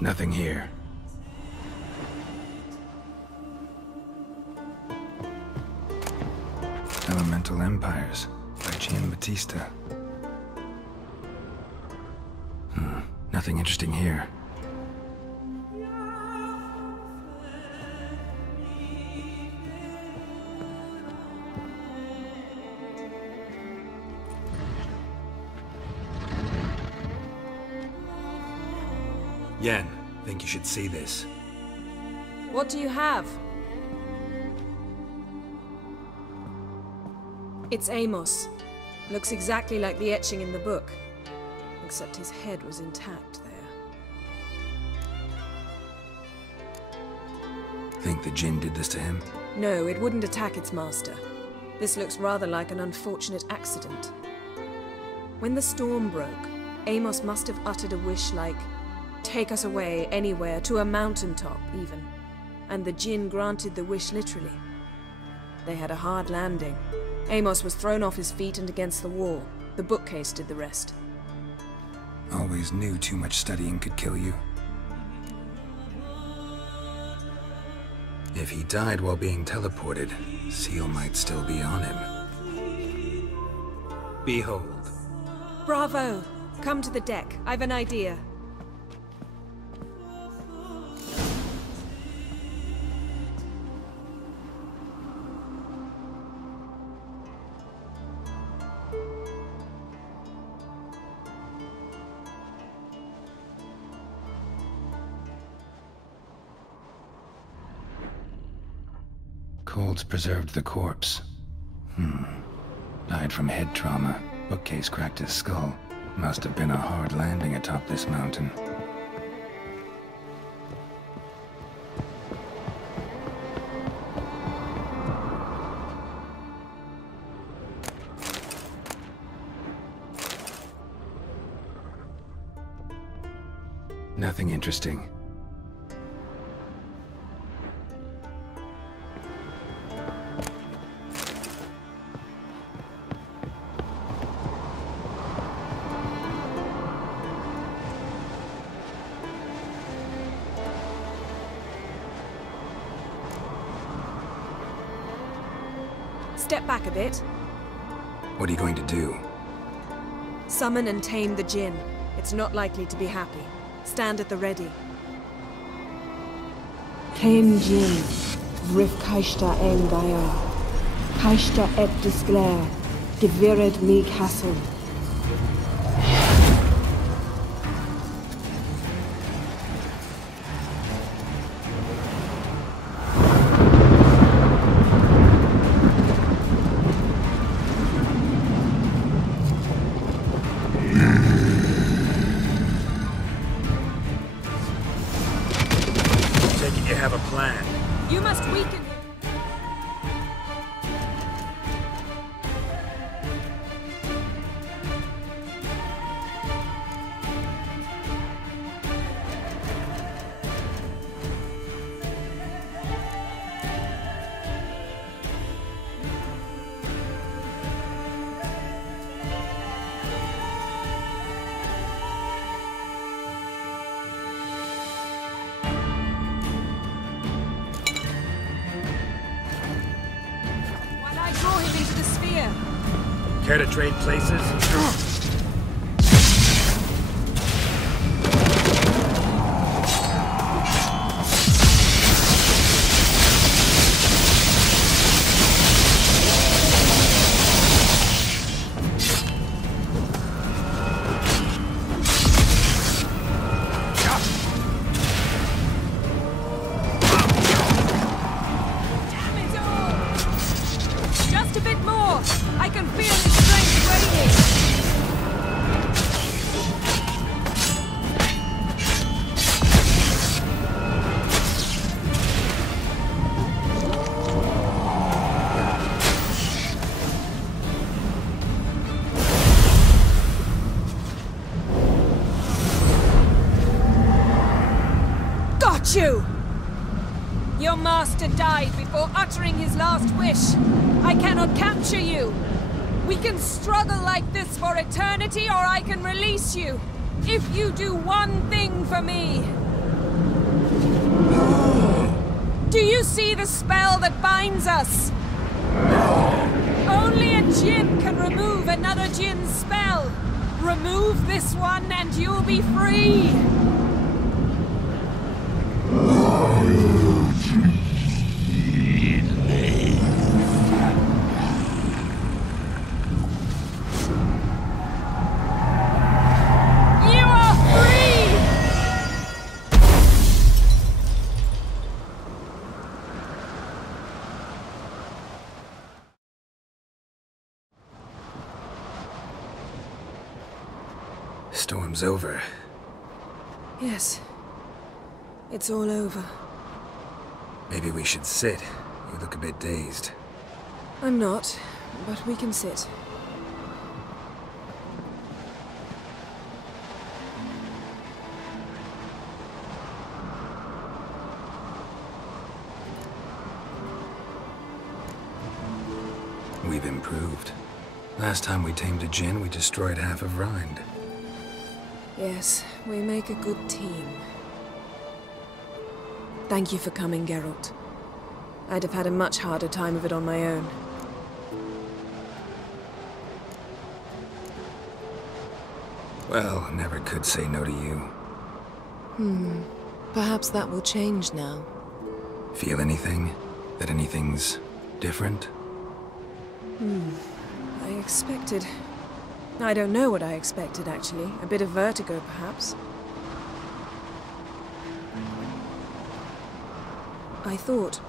Nothing here. Elemental Empires by Giambattista. Nothing interesting here. Yen, think you should see this. What do you have? It's Amos. Looks exactly like the etching in the book. Except his head was intact there. Think the Jinn did this to him? No, it wouldn't attack its master. This looks rather like an unfortunate accident. When the storm broke, Amos must have uttered a wish like, "Take us away, anywhere, to a mountaintop, even." And the Jinn granted the wish literally. They had a hard landing. Amos was thrown off his feet and against the wall. The bookcase did the rest. Always knew too much studying could kill you. If he died while being teleported, Seal might still be on him. Behold. Bravo! Come to the deck. I've an idea. Colds preserved the corpse. Died from head trauma. Bookcase cracked his skull. Must have been a hard landing atop this mountain. Nothing interesting. Step back a bit. What are you going to do? Summon and tame the Jinn. It's not likely to be happy. Stand at the ready. Tame Jinn, Vrif Kaishta en Gaia, Kaishta et Disglair, Gevirid me Castle. have a plan. You must weaken him. Draw him into the sphere. Care to trade places? You! Your master died before uttering his last wish. I cannot capture you. We can struggle like this for eternity, or I can release you. If you do one thing for me. Do you see the spell that binds us? Only a djinn can remove another djinn's spell. Remove this one and you'll be free. Storm's over. Yes. It's all over. Maybe we should sit. You look a bit dazed. I'm not, but we can sit. We've improved. Last time we tamed a djinn, we destroyed half of Rind. Yes, we make a good team. Thank you for coming, Geralt. I'd have had a much harder time of it on my own. Well, never could say no to you. Perhaps that will change now. Feel anything? That anything's different? I expected... I don't know what I expected, actually. A bit of vertigo, perhaps. I thought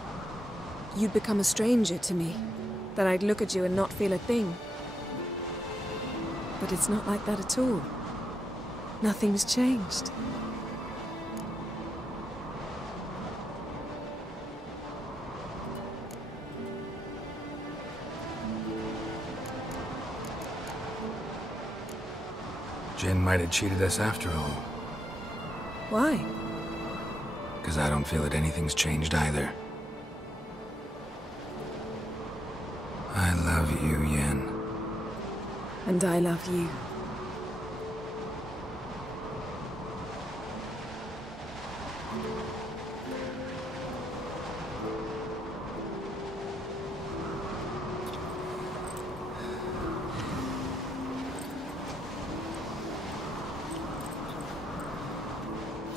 you'd become a stranger to me. That I'd look at you and not feel a thing. But it's not like that at all. Nothing's changed. Jinn might have cheated us after all. Why? Because I don't feel that anything's changed either. I love you, Yen. And I love you.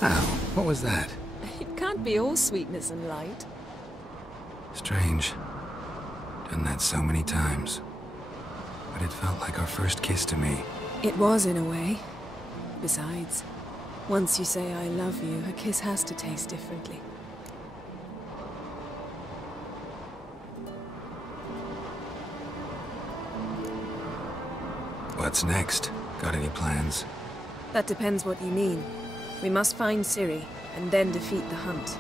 Ow, what was that? It can't be all sweetness and light. Strange. Done that so many times. But it felt like our first kiss to me. It was, in a way. Besides, once you say I love you, a kiss has to taste differently. What's next? Got any plans? That depends what you mean. We must find Ciri, and then defeat the hunt.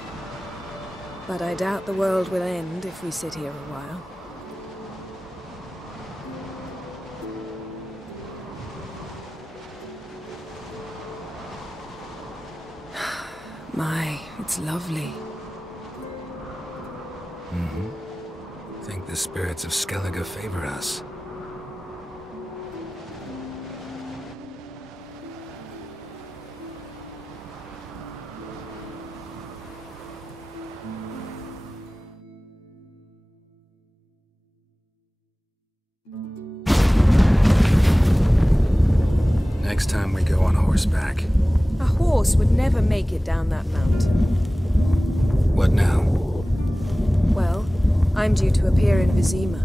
But I doubt the world will end if we sit here a while. My, it's lovely. Mm-hmm. Think the spirits of Skellige favor us. Next time we go on horseback. A horse would never make it down that mountain. What now? Well, I'm due to appear in Vizima.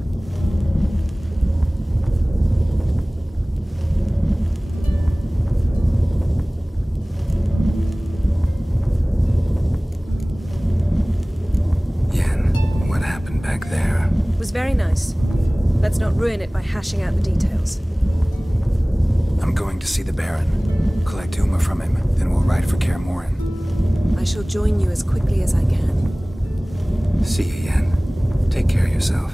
Yen, what happened back there? It was very nice. Let's not ruin it by hashing out the details. I'm going to see the Baron. Collect Uma from him, then we'll ride for Kaer Morhen. I shall join you as quickly as I can. See you, Yen. Take care of yourself.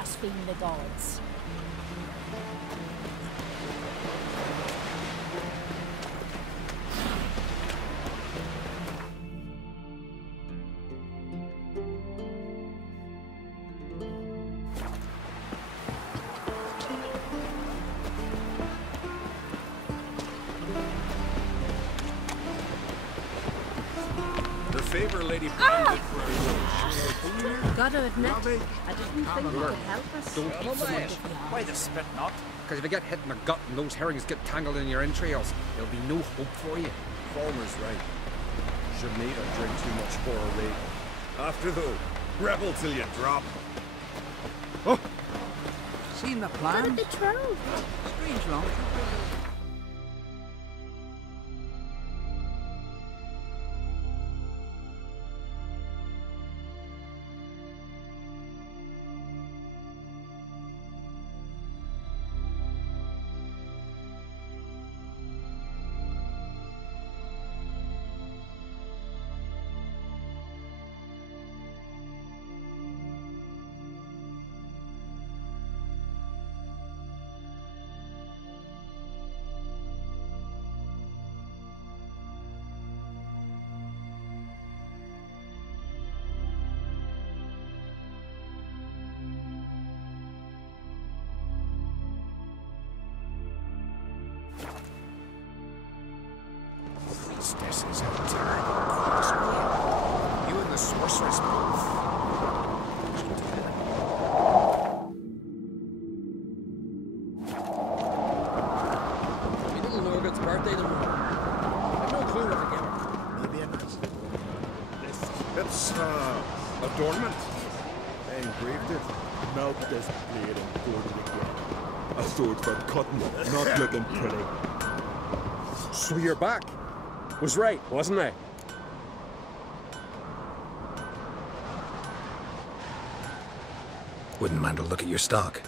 blaspheme the gods. The favor Lady Branded for Gotta admit, I didn't think you could help us. Don't keep so much. Why the spit not? Because if you get hit in the gut and those herrings get tangled in your entrails, there'll be no hope for you. Farmer's right. Jamaica drink too much for a raid. After though, rebel till you drop. Oh! Seen the plan? Could it be true? Strange long. Priestesses have turned crossway. You and the sorceress both. My little Norgot's birthday tomorrow. I've no clue what to give her. Maybe a nice It's, adornment. They engraved it. Melt this blade and forge it again. A sword for cutting, not looking pretty. So you're back. Was right, wasn't I? Wouldn't mind a look at your stock.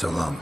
So long.